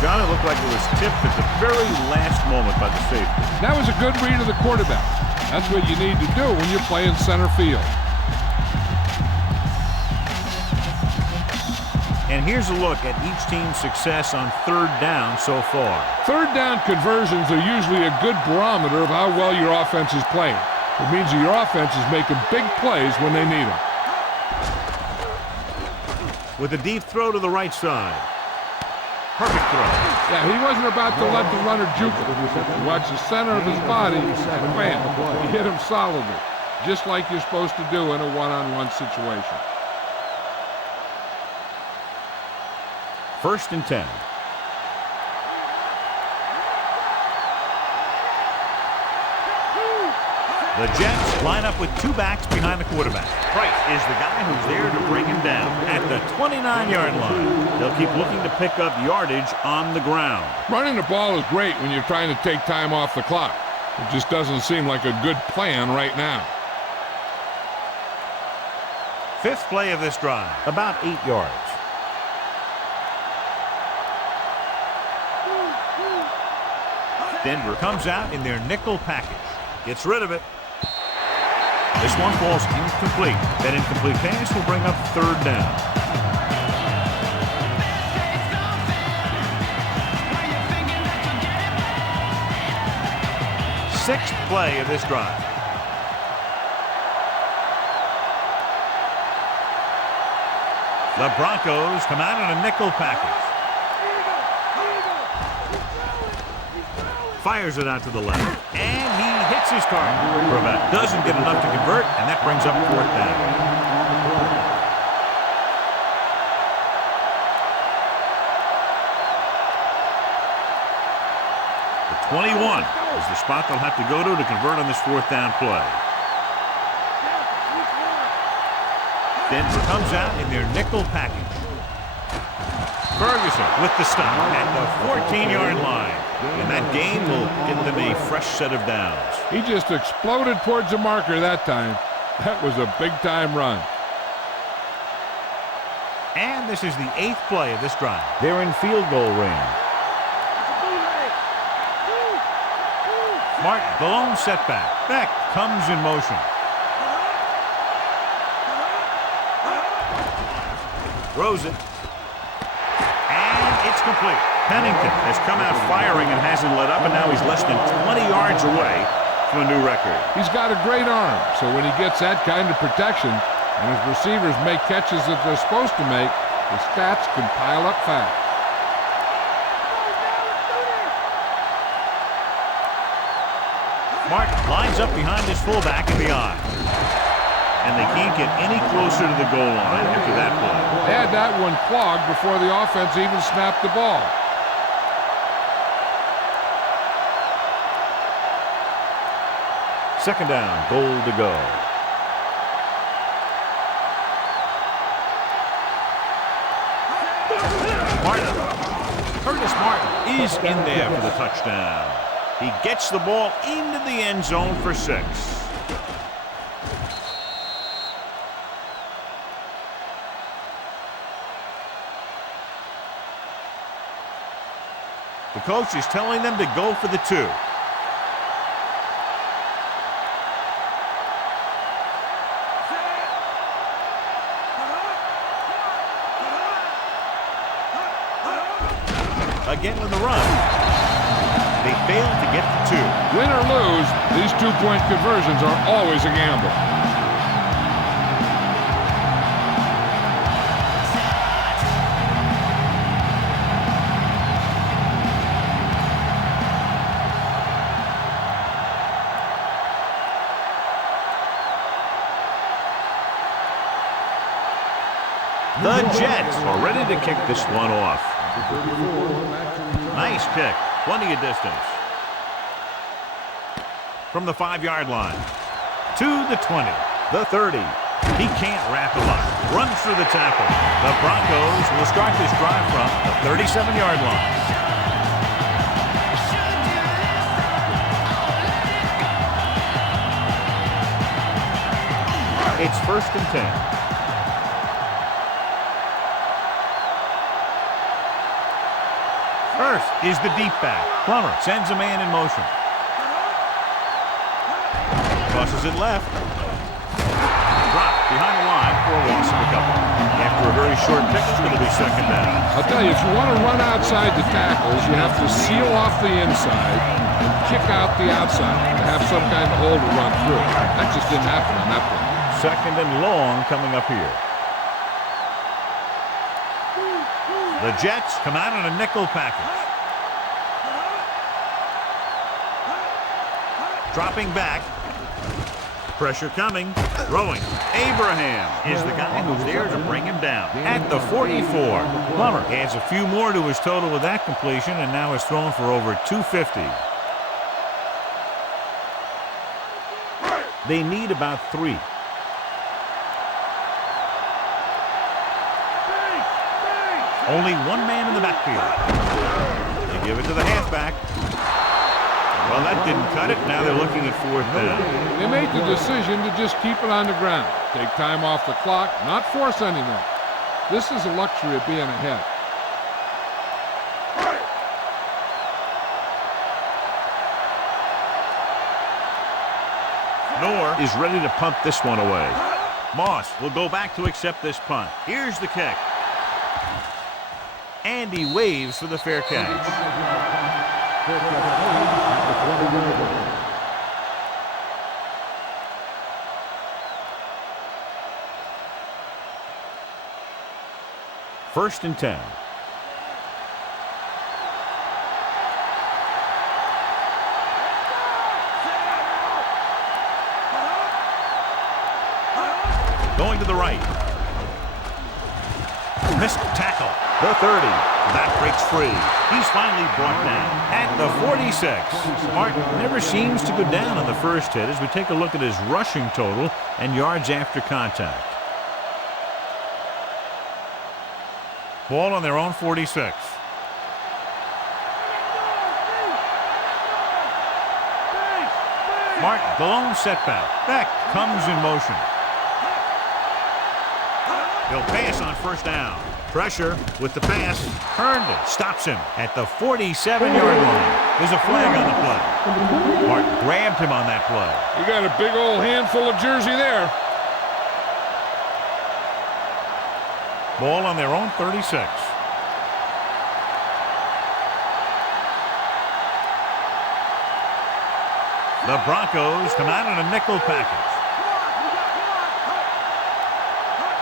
John, it looked like it was tipped at the very last moment by the safety. That was a good read of the quarterback. That's what you need to do when you're playing center field. And here's a look at each team's success on 3rd down so far. 3rd down conversions are usually a good barometer of how well your offense is playing. It means that your offense is making big plays when they need them. With a deep throw to the right side. Perfect throw. Yeah, he wasn't about to let the runner juke it. Watch the center of his body, and bam, he hit him solidly, just like you're supposed to do in a one-on-one situation. 1st and 10. The Jets line up with 2 backs behind the quarterback. Price is the guy who's there to bring him down at the 29-yard line. They'll keep looking to pick up yardage on the ground. Running the ball is great when you're trying to take time off the clock. It just doesn't seem like a good plan right now. Fifth play of this drive, about 8 yards. Denver comes out in their nickel package. Gets rid of it. This one falls incomplete. That incomplete pass will bring up third down. Sixth play of this drive. The Broncos come out in a nickel package. Fires it out to the left. And he hits his target. But doesn't get enough to convert, and that brings up fourth down. The 21 is the spot they'll have to go to convert on this fourth down play. Denver comes out in their nickel package. Ferguson with the stop at the 14-yard line. And that gain will get them a fresh set of downs. He just exploded towards the marker that time. That was a big-time run. And this is the 8th play of this drive. They're in field goal range. Martin, the lone setback. Beck comes in motion. Throws it. And it's complete. Pennington has come out firing and hasn't let up, and now he's less than 20 yards away from a new record. He's got a great arm, so when he gets that kind of protection and his receivers make catches that they're supposed to make, the stats can pile up fast. Martin lines up behind his fullback in the eye. And they can't get any closer to the goal line after that play. They had that one clogged before the offense even snapped the ball. Second down, goal to go. Curtis Martin is in there for the touchdown. He gets the ball into the end zone for 6. The coach is telling them to go for the 2. Again with the run. They failed to get to 2. Win or lose, these 2-point conversions are always a gamble. The Jets are ready to kick this one off. Nice kick. Plenty of distance. From the 5-yard line. To the 20. The 30. He can't wrap him up. Runs through the tackle. The Broncos will start this drive from the 37-yard line. It's 1st and 10. First is the deep back. Plummer sends a man in motion. Tosses it left. Dropped behind the line for a loss of a couple. After a very short pickup, it'll be second down. I'll tell you, if you want to run outside the tackles, you have to seal off the inside and kick out the outside to have some kind of hole to run through. That just didn't happen on that play. Second and long coming up here. The Jets come out in a nickel package. Dropping back. Pressure coming. Throwing. Abraham is the guy who's there to bring him down. At the 44. Plummer adds a few more to his total with that completion and now is thrown for over 250. They need about 3. Only one man in the backfield. They give it to the halfback. Well, that didn't cut it. Now they're looking at 4th down. They made the decision to just keep it on the ground. Take time off the clock, not force anything. This is the luxury of being ahead. Noor is ready to punt this one away. Moss will go back to accept this punt. Here's the kick. And he waves for the fair catch. First and 10. Going to the right. Missed tackle. The 30. That breaks free. He's finally brought down at the 46. Martin never seems to go down on the first hit as we take a look at his rushing total and yards after contact. Ball on their own 46. Martin, the lone setback. Beck comes in motion. He'll pass on first down. Pressure with the pass. Herndon stops him at the 47-yard line. There's a flag on the play. Martin grabbed him on that play. You got a big old handful of jersey there. Ball on their own 36. The Broncos come out in a nickel package.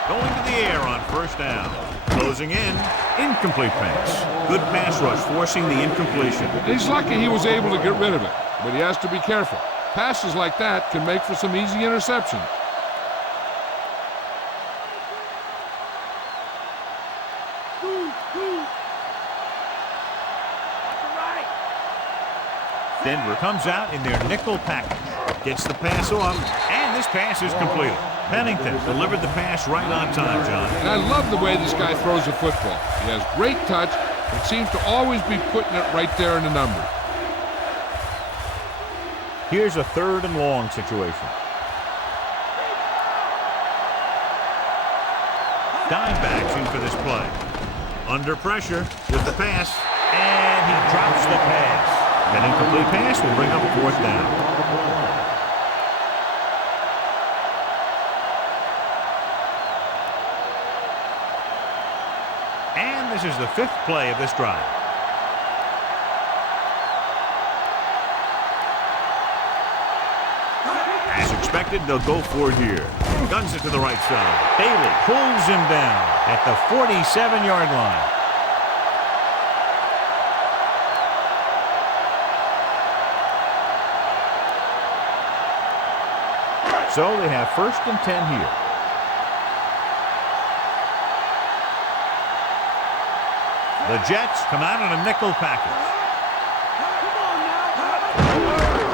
Going to the air on first down. Closing in. Incomplete pass. Good pass rush forcing the incompletion. He's lucky he was able to get rid of it, but he has to be careful. Passes like that can make for some easy interception. Denver comes out in their nickel package. Gets the pass off, and this pass is completed. Pennington delivered the pass right on time, John. And I love the way this guy throws the football. He has great touch and seems to always be putting it right there in the numbers. Here's a 3rd and long situation. Dimebacks in for this play. Under pressure with the pass, and he drops the pass. That incomplete pass will bring up 4th down. And this is the 5th play of this drive. As expected, they'll go for it here. Guns it to the right side. Bailey pulls him down at the 47-yard line. So they have 1st and 10 here. The Jets come out in a nickel package.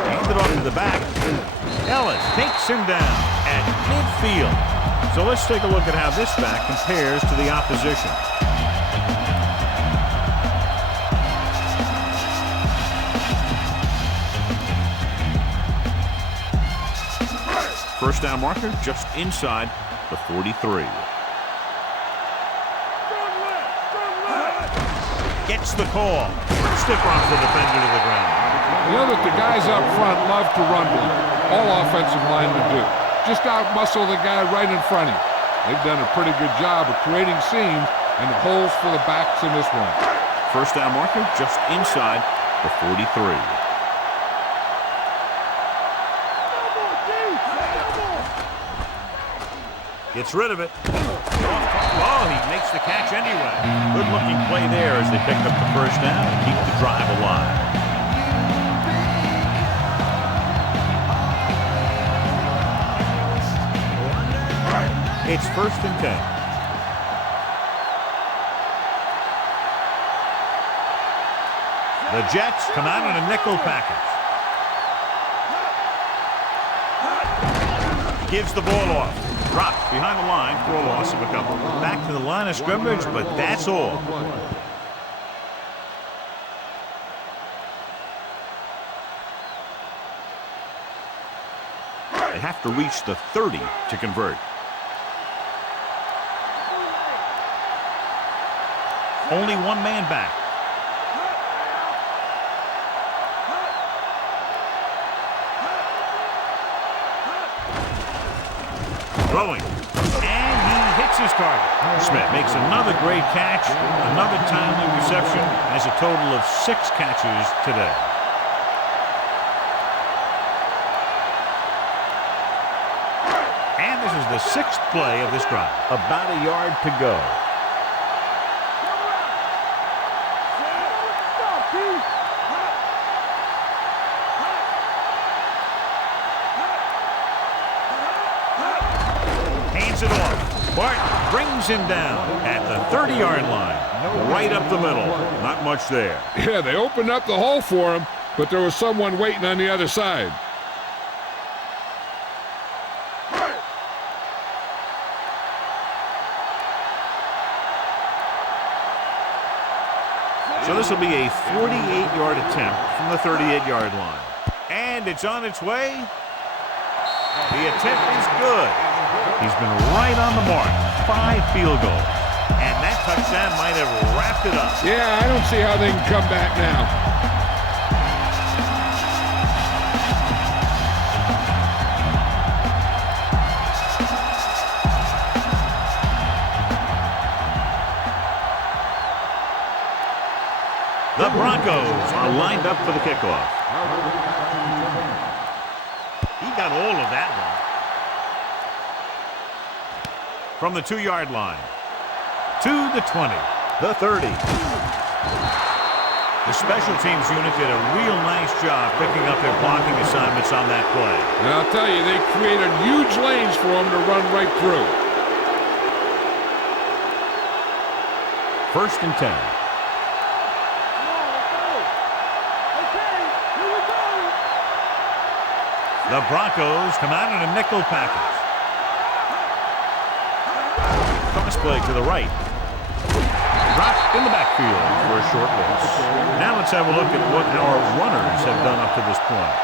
Hand it off to the back. Ellis takes him down at midfield. So let's take a look at how this back compares to the opposition. First down marker just inside the 43. Gets the call. Stick off the defender to the ground. You know that the guys up front love to run block. All offensive linemen do. Just out-muscle the guy right in front of you. They've done a pretty good job of creating seams and the holes for the backs in this one. First down marker just inside the 43. Gets rid of it. Oh, he makes the catch anyway. Good-looking play there as they pick up the first down and keep the drive alive. It's 1st and 10. The Jets come out in a nickel package. Gives the ball off. Dropped behind the line for a loss of a couple. Back to the line of scrimmage, but that's all. have to reach the 30 to convert. Only one man back. Throwing. And he hits his target. Smith makes another great catch, another timely reception, has a total of 6 catches today. And this is the 6th play of this drive. About a yard to go. Hands it off. Barton brings him down at the 30-yard line. Right up the middle. Not much there. Yeah, they opened up the hole for him, but there was someone waiting on the other side. So this will be a 48-yard attempt from the 38-yard line. And it's on its way. The attempt is good. He's been right on the mark. 5 field goals. And that touchdown might have wrapped it up. Yeah, I don't see how they can come back now. The Broncos are lined up for the kickoff. He got all of that one. From the 2-yard line to the 20, the 30. The special teams unit did a real nice job picking up their blocking assignments on that play. And I'll tell you, they created huge lanes for him to run right through. 1st and 10. The Broncos come out in a nickel package. Cross play to the right. Dropped in the backfield for a short loss. Now let's have a look at what our runners have done up to this point.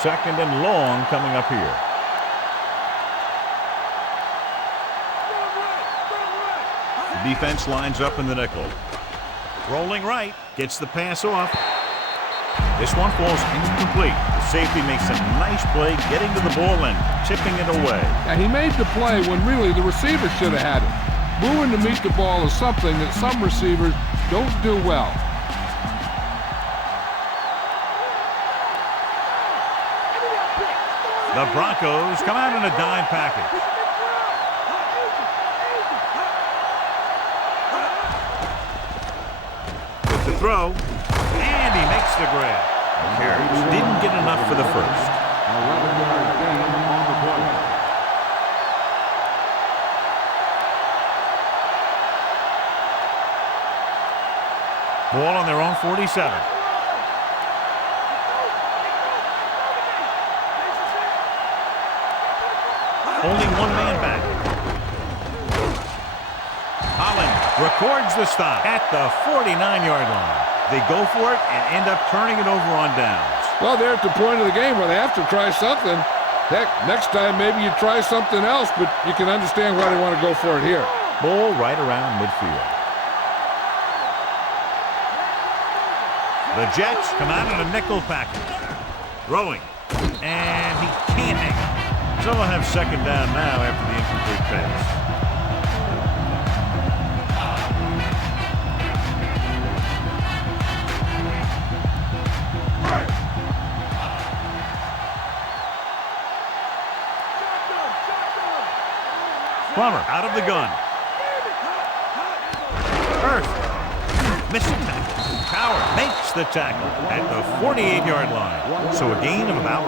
Second and long coming up here. The defense lines up in the nickel. Rolling right, gets the pass off. This one falls incomplete. The safety makes a nice play getting to the ball and tipping it away. Yeah, he made the play when really the receiver should have had it. Moving to meet the ball is something that some receivers don't do well. The Broncos come out in a dime package. With the throw, and he makes the grab. Carries. Didn't get enough for the first. 11-yard gain on the play. Ball on their own 47. Only one man back. Holland records the stop at the 49-yard line. They go for it and end up turning it over on downs. Well, they're at the point of the game where they have to try something. Heck, next time maybe you try something else, but you can understand why they want to go for it here. Ball right around midfield. The Jets come out in a nickel package. Throwing. And he can't hang it. So they'll have second down now after the incomplete pass. Plummer out of the gun. Earth. Missing tackle. Power makes the tackle at the 48-yard line. So a gain of about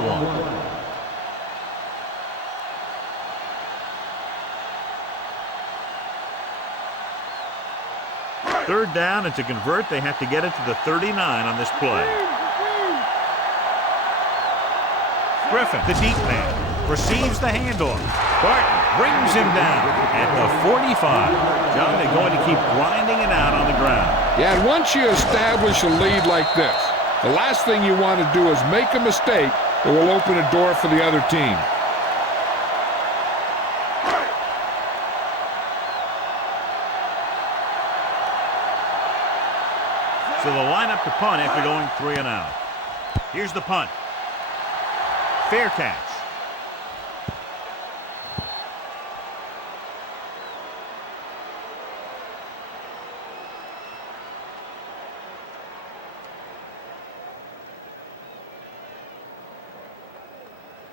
1. Third down, and to convert, they have to get it to the 39 on this play. Griffin, the deep man, receives the handoff. Barton Brings him down at the 45. John, they're going to keep grinding it out on the ground. Yeah, and once you establish a lead like this, the last thing you want to do is make a mistake that will open a door for the other team. So the lineup to punt after going 3 and out. Here's the punt. Fair catch.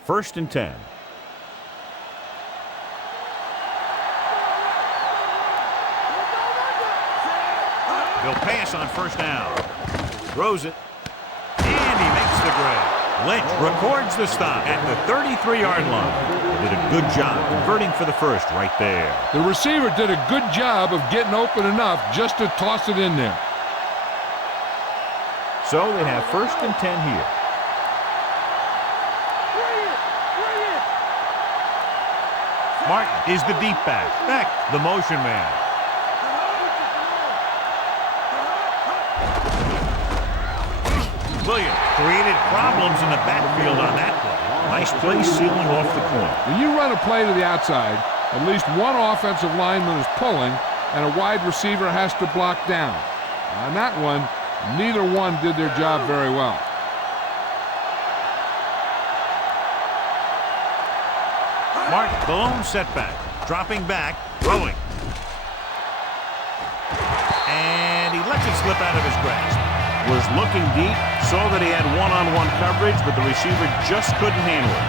First and 10. He'll pass on first down. Throws it. And he makes the grab. Lynch records the stop at the 33-yard line. He did a good job converting for the first right there. The receiver did a good job of getting open enough just to toss it in there. So they have first and 10 here. Martin is the deep back. Beck, the motion man. Williams created problems in the backfield on that play. Nice play sealing off the corner. When you run a play to the outside, at least one offensive lineman is pulling, and a wide receiver has to block down. On that one, neither one did their job very well. Martin, the lone setback. Dropping back, throwing. And he lets it slip out of his grasp. Was looking deep, saw that he had one-on-one coverage, but the receiver just couldn't handle it.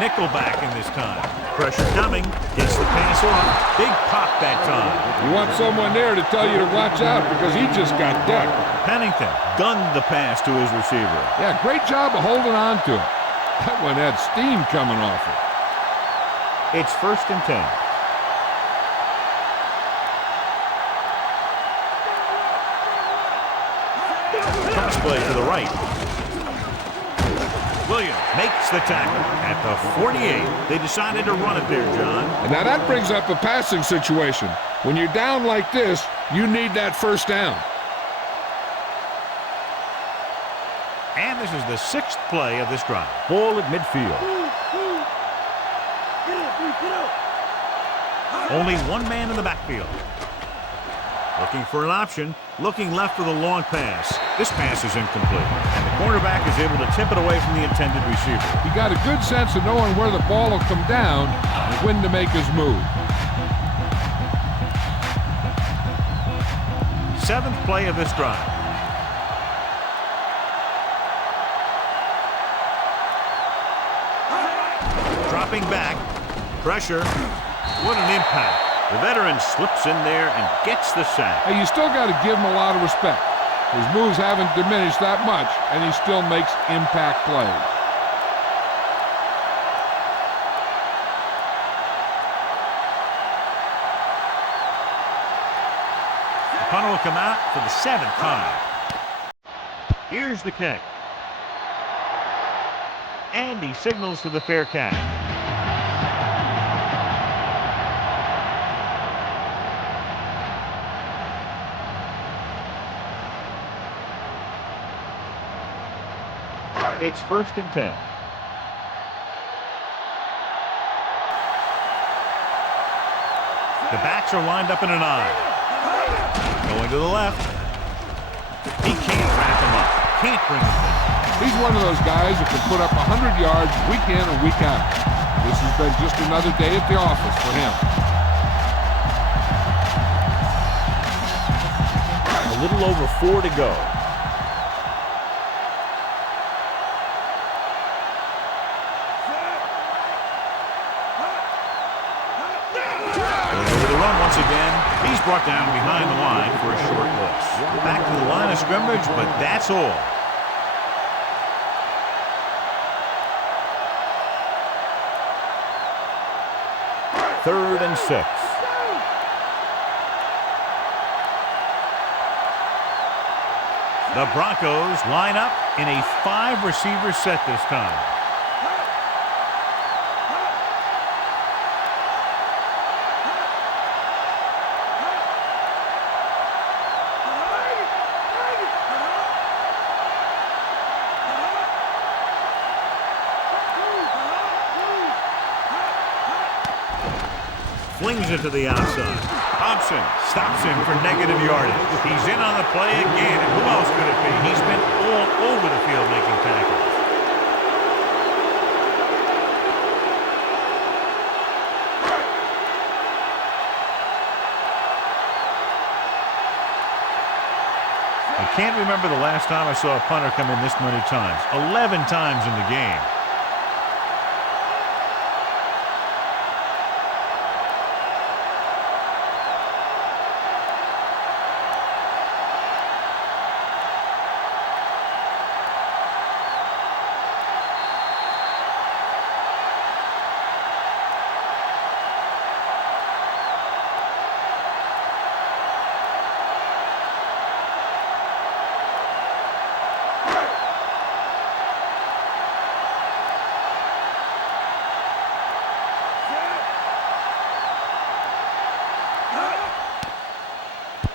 Nickelback in this time. Pressure coming. Gets the pass off. Big pop that time. You want someone there to tell you to watch out because he just got decked. Pennington gunned the pass to his receiver. Yeah, great job of holding on to it. That one had steam coming off it. It's first and 10. Cross play to the right. Williams makes the tackle at the 48. They decided to run it there, John. And now that brings up a passing situation. When you're down like this, you need that first down. And this is the 6th play of this drive. Ball at midfield. Only one man in the backfield. Looking for an option. Looking left for the long pass. This pass is incomplete. And the cornerback is able to tip it away from the intended receiver. He got a good sense of knowing where the ball will come down and when to make his move. 7th play of this drive. Dropping back. Pressure. What an impact. The veteran slips in there and gets the sack. Hey, you still got to give him a lot of respect. His moves haven't diminished that much, and he still makes impact plays. The punter will come out for the 7th time. Here's the kick. And he signals for the fair catch. It's first and 10. The backs are lined up in an eye. Going to the left. He can't wrap him up. Can't bring him down. He's one of those guys who can put up 100 yards week in and week out. This has been just another day at the office for him. A little over 4 to go. Again, he's brought down behind the line for a short loss. Back to the line of scrimmage, but that's all. Third and 6. The Broncos line up in a 5-receiver set this time. Flings it to the outside. Thompson stops him for negative yardage. He's in on the play again. And who else could it be? He's been all over the field making tackles. I can't remember the last time I saw a punter come in this many times. 11 times in the game.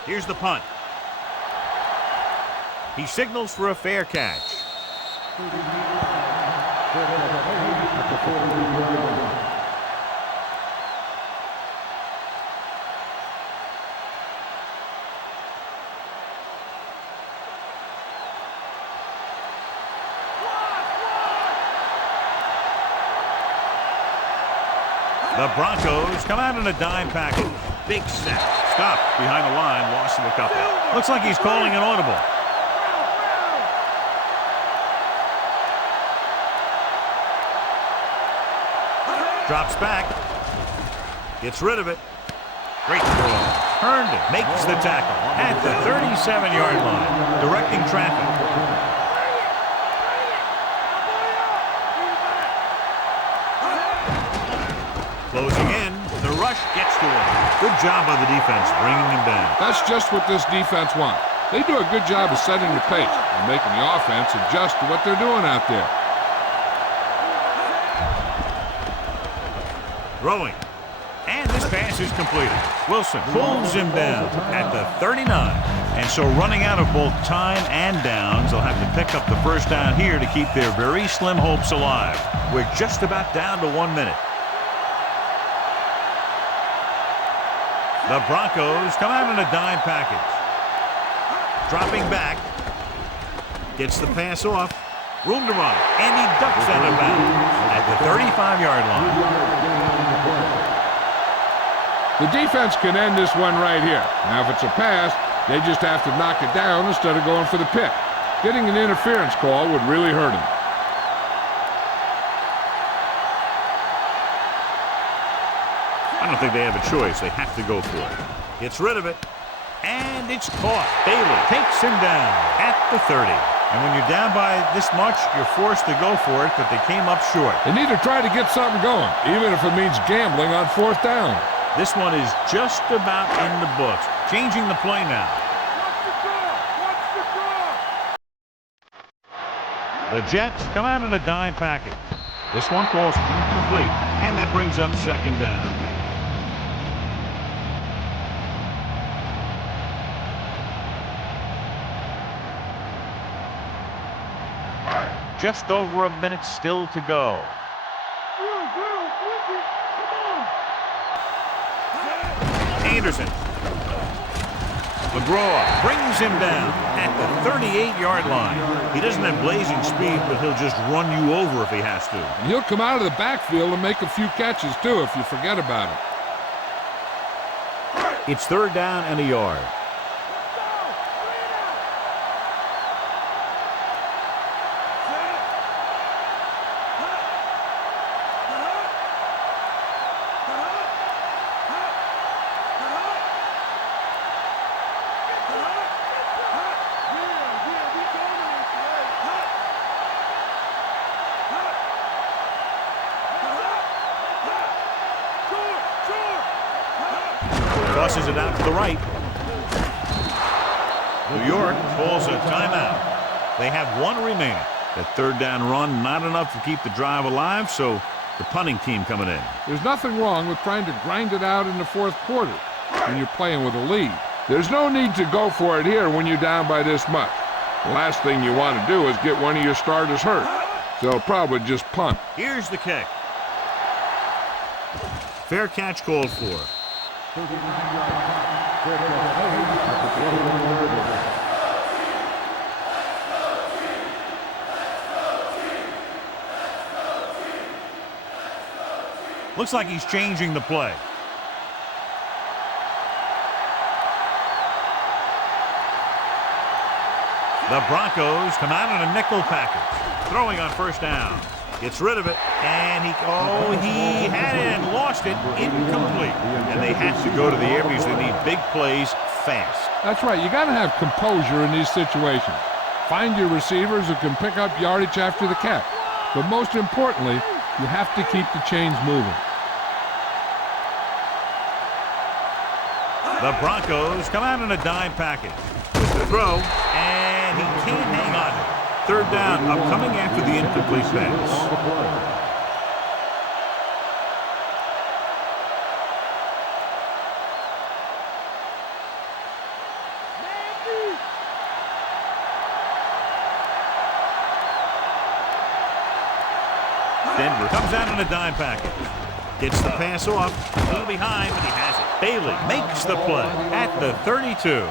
Here's the punt. He signals for a fair catch. The Broncos come out in a dime package. Big sack. Stop behind the line. Loss of a couple. Looks like he's calling an audible. Drops back. Gets rid of it. Great throw. Herndon makes the tackle at the 37-yard line. Directing traffic. Closing in. The rush gets to him. Good job by the defense bringing him down. That's just what this defense wants. They do a good job of setting the pace and making the offense adjust to what they're doing out there. Throwing. And this pass is completed. Wilson pulls him down at the 39. And so running out of both time and downs, they'll have to pick up the first down here to keep their very slim hopes alive. We're just about down to 1 minute. The Broncos come out in a dime package. Dropping back. Gets the pass off. Room to run. And he ducks out of bounds at the 35-yard line. The defense can end this one right here. Now, if it's a pass, they just have to knock it down instead of going for the pick. Getting an interference call would really hurt him. I don't think they have a choice. They have to go for it. Gets rid of it. And it's caught. Bailey takes him down at the 30. And when you're down by this much, you're forced to go for it, but they came up short. They need to try to get something going, even if it means gambling on fourth down. This one is just about in the books. Changing the play now. The Jets come out in a dime package. This one falls incomplete, and that brings up second down. Just over a minute still to go. Anderson. McGraw brings him down at the 38-yard line. He doesn't have blazing speed, but he'll just run you over if he has to. And he'll come out of the backfield and make a few catches, too, if you forget about it. It's third down and a yard. Tosses it out to the right. New York calls a timeout. They have one remaining. That third down run, not enough to keep the drive alive, so the punting team coming in. There's nothing wrong with trying to grind it out in the fourth quarter when you're playing with a lead. There's no need to go for it here when you're down by this much. The last thing you want to do is get one of your starters hurt. So they'll probably just punt. Here's the kick. Fair catch called for. Looks like he's changing the play. The Broncos come out in a nickel package. Throwing on first down. Gets rid of it, and he had it and lost it. Incomplete. And they have to go to the air because they need big plays fast. That's right. You got to have composure in these situations. Find your receivers who can pick up yardage after the catch. But most importantly, you have to keep the chains moving. The Broncos come out in a dime package. With the throw, and he can't hang on to it. Third down, upcoming after the incomplete pass. Denver comes out in a dime package. Gets the pass off. A little behind, but he has it. Bailey makes the play at the 32.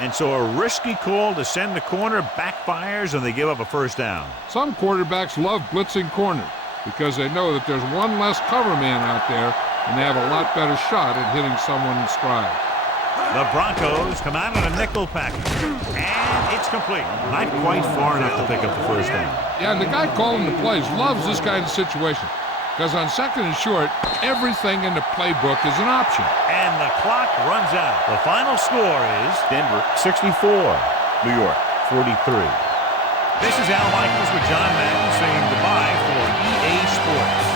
And so a risky call to send the corner backfires, and they give up a first down. Some quarterbacks love blitzing corners because they know that there's one less cover man out there, and they have a lot better shot at hitting someone in stride. The Broncos come out in a nickel package, and it's complete. Not quite far enough to pick up the first down. Yeah, and the guy calling the plays loves this kind of situation because on second and short, everything in the playbook is an option. And the clock runs out. The final score is Denver 64, New York 43. This is Al Michaels with John Madden saying goodbye for EA Sports.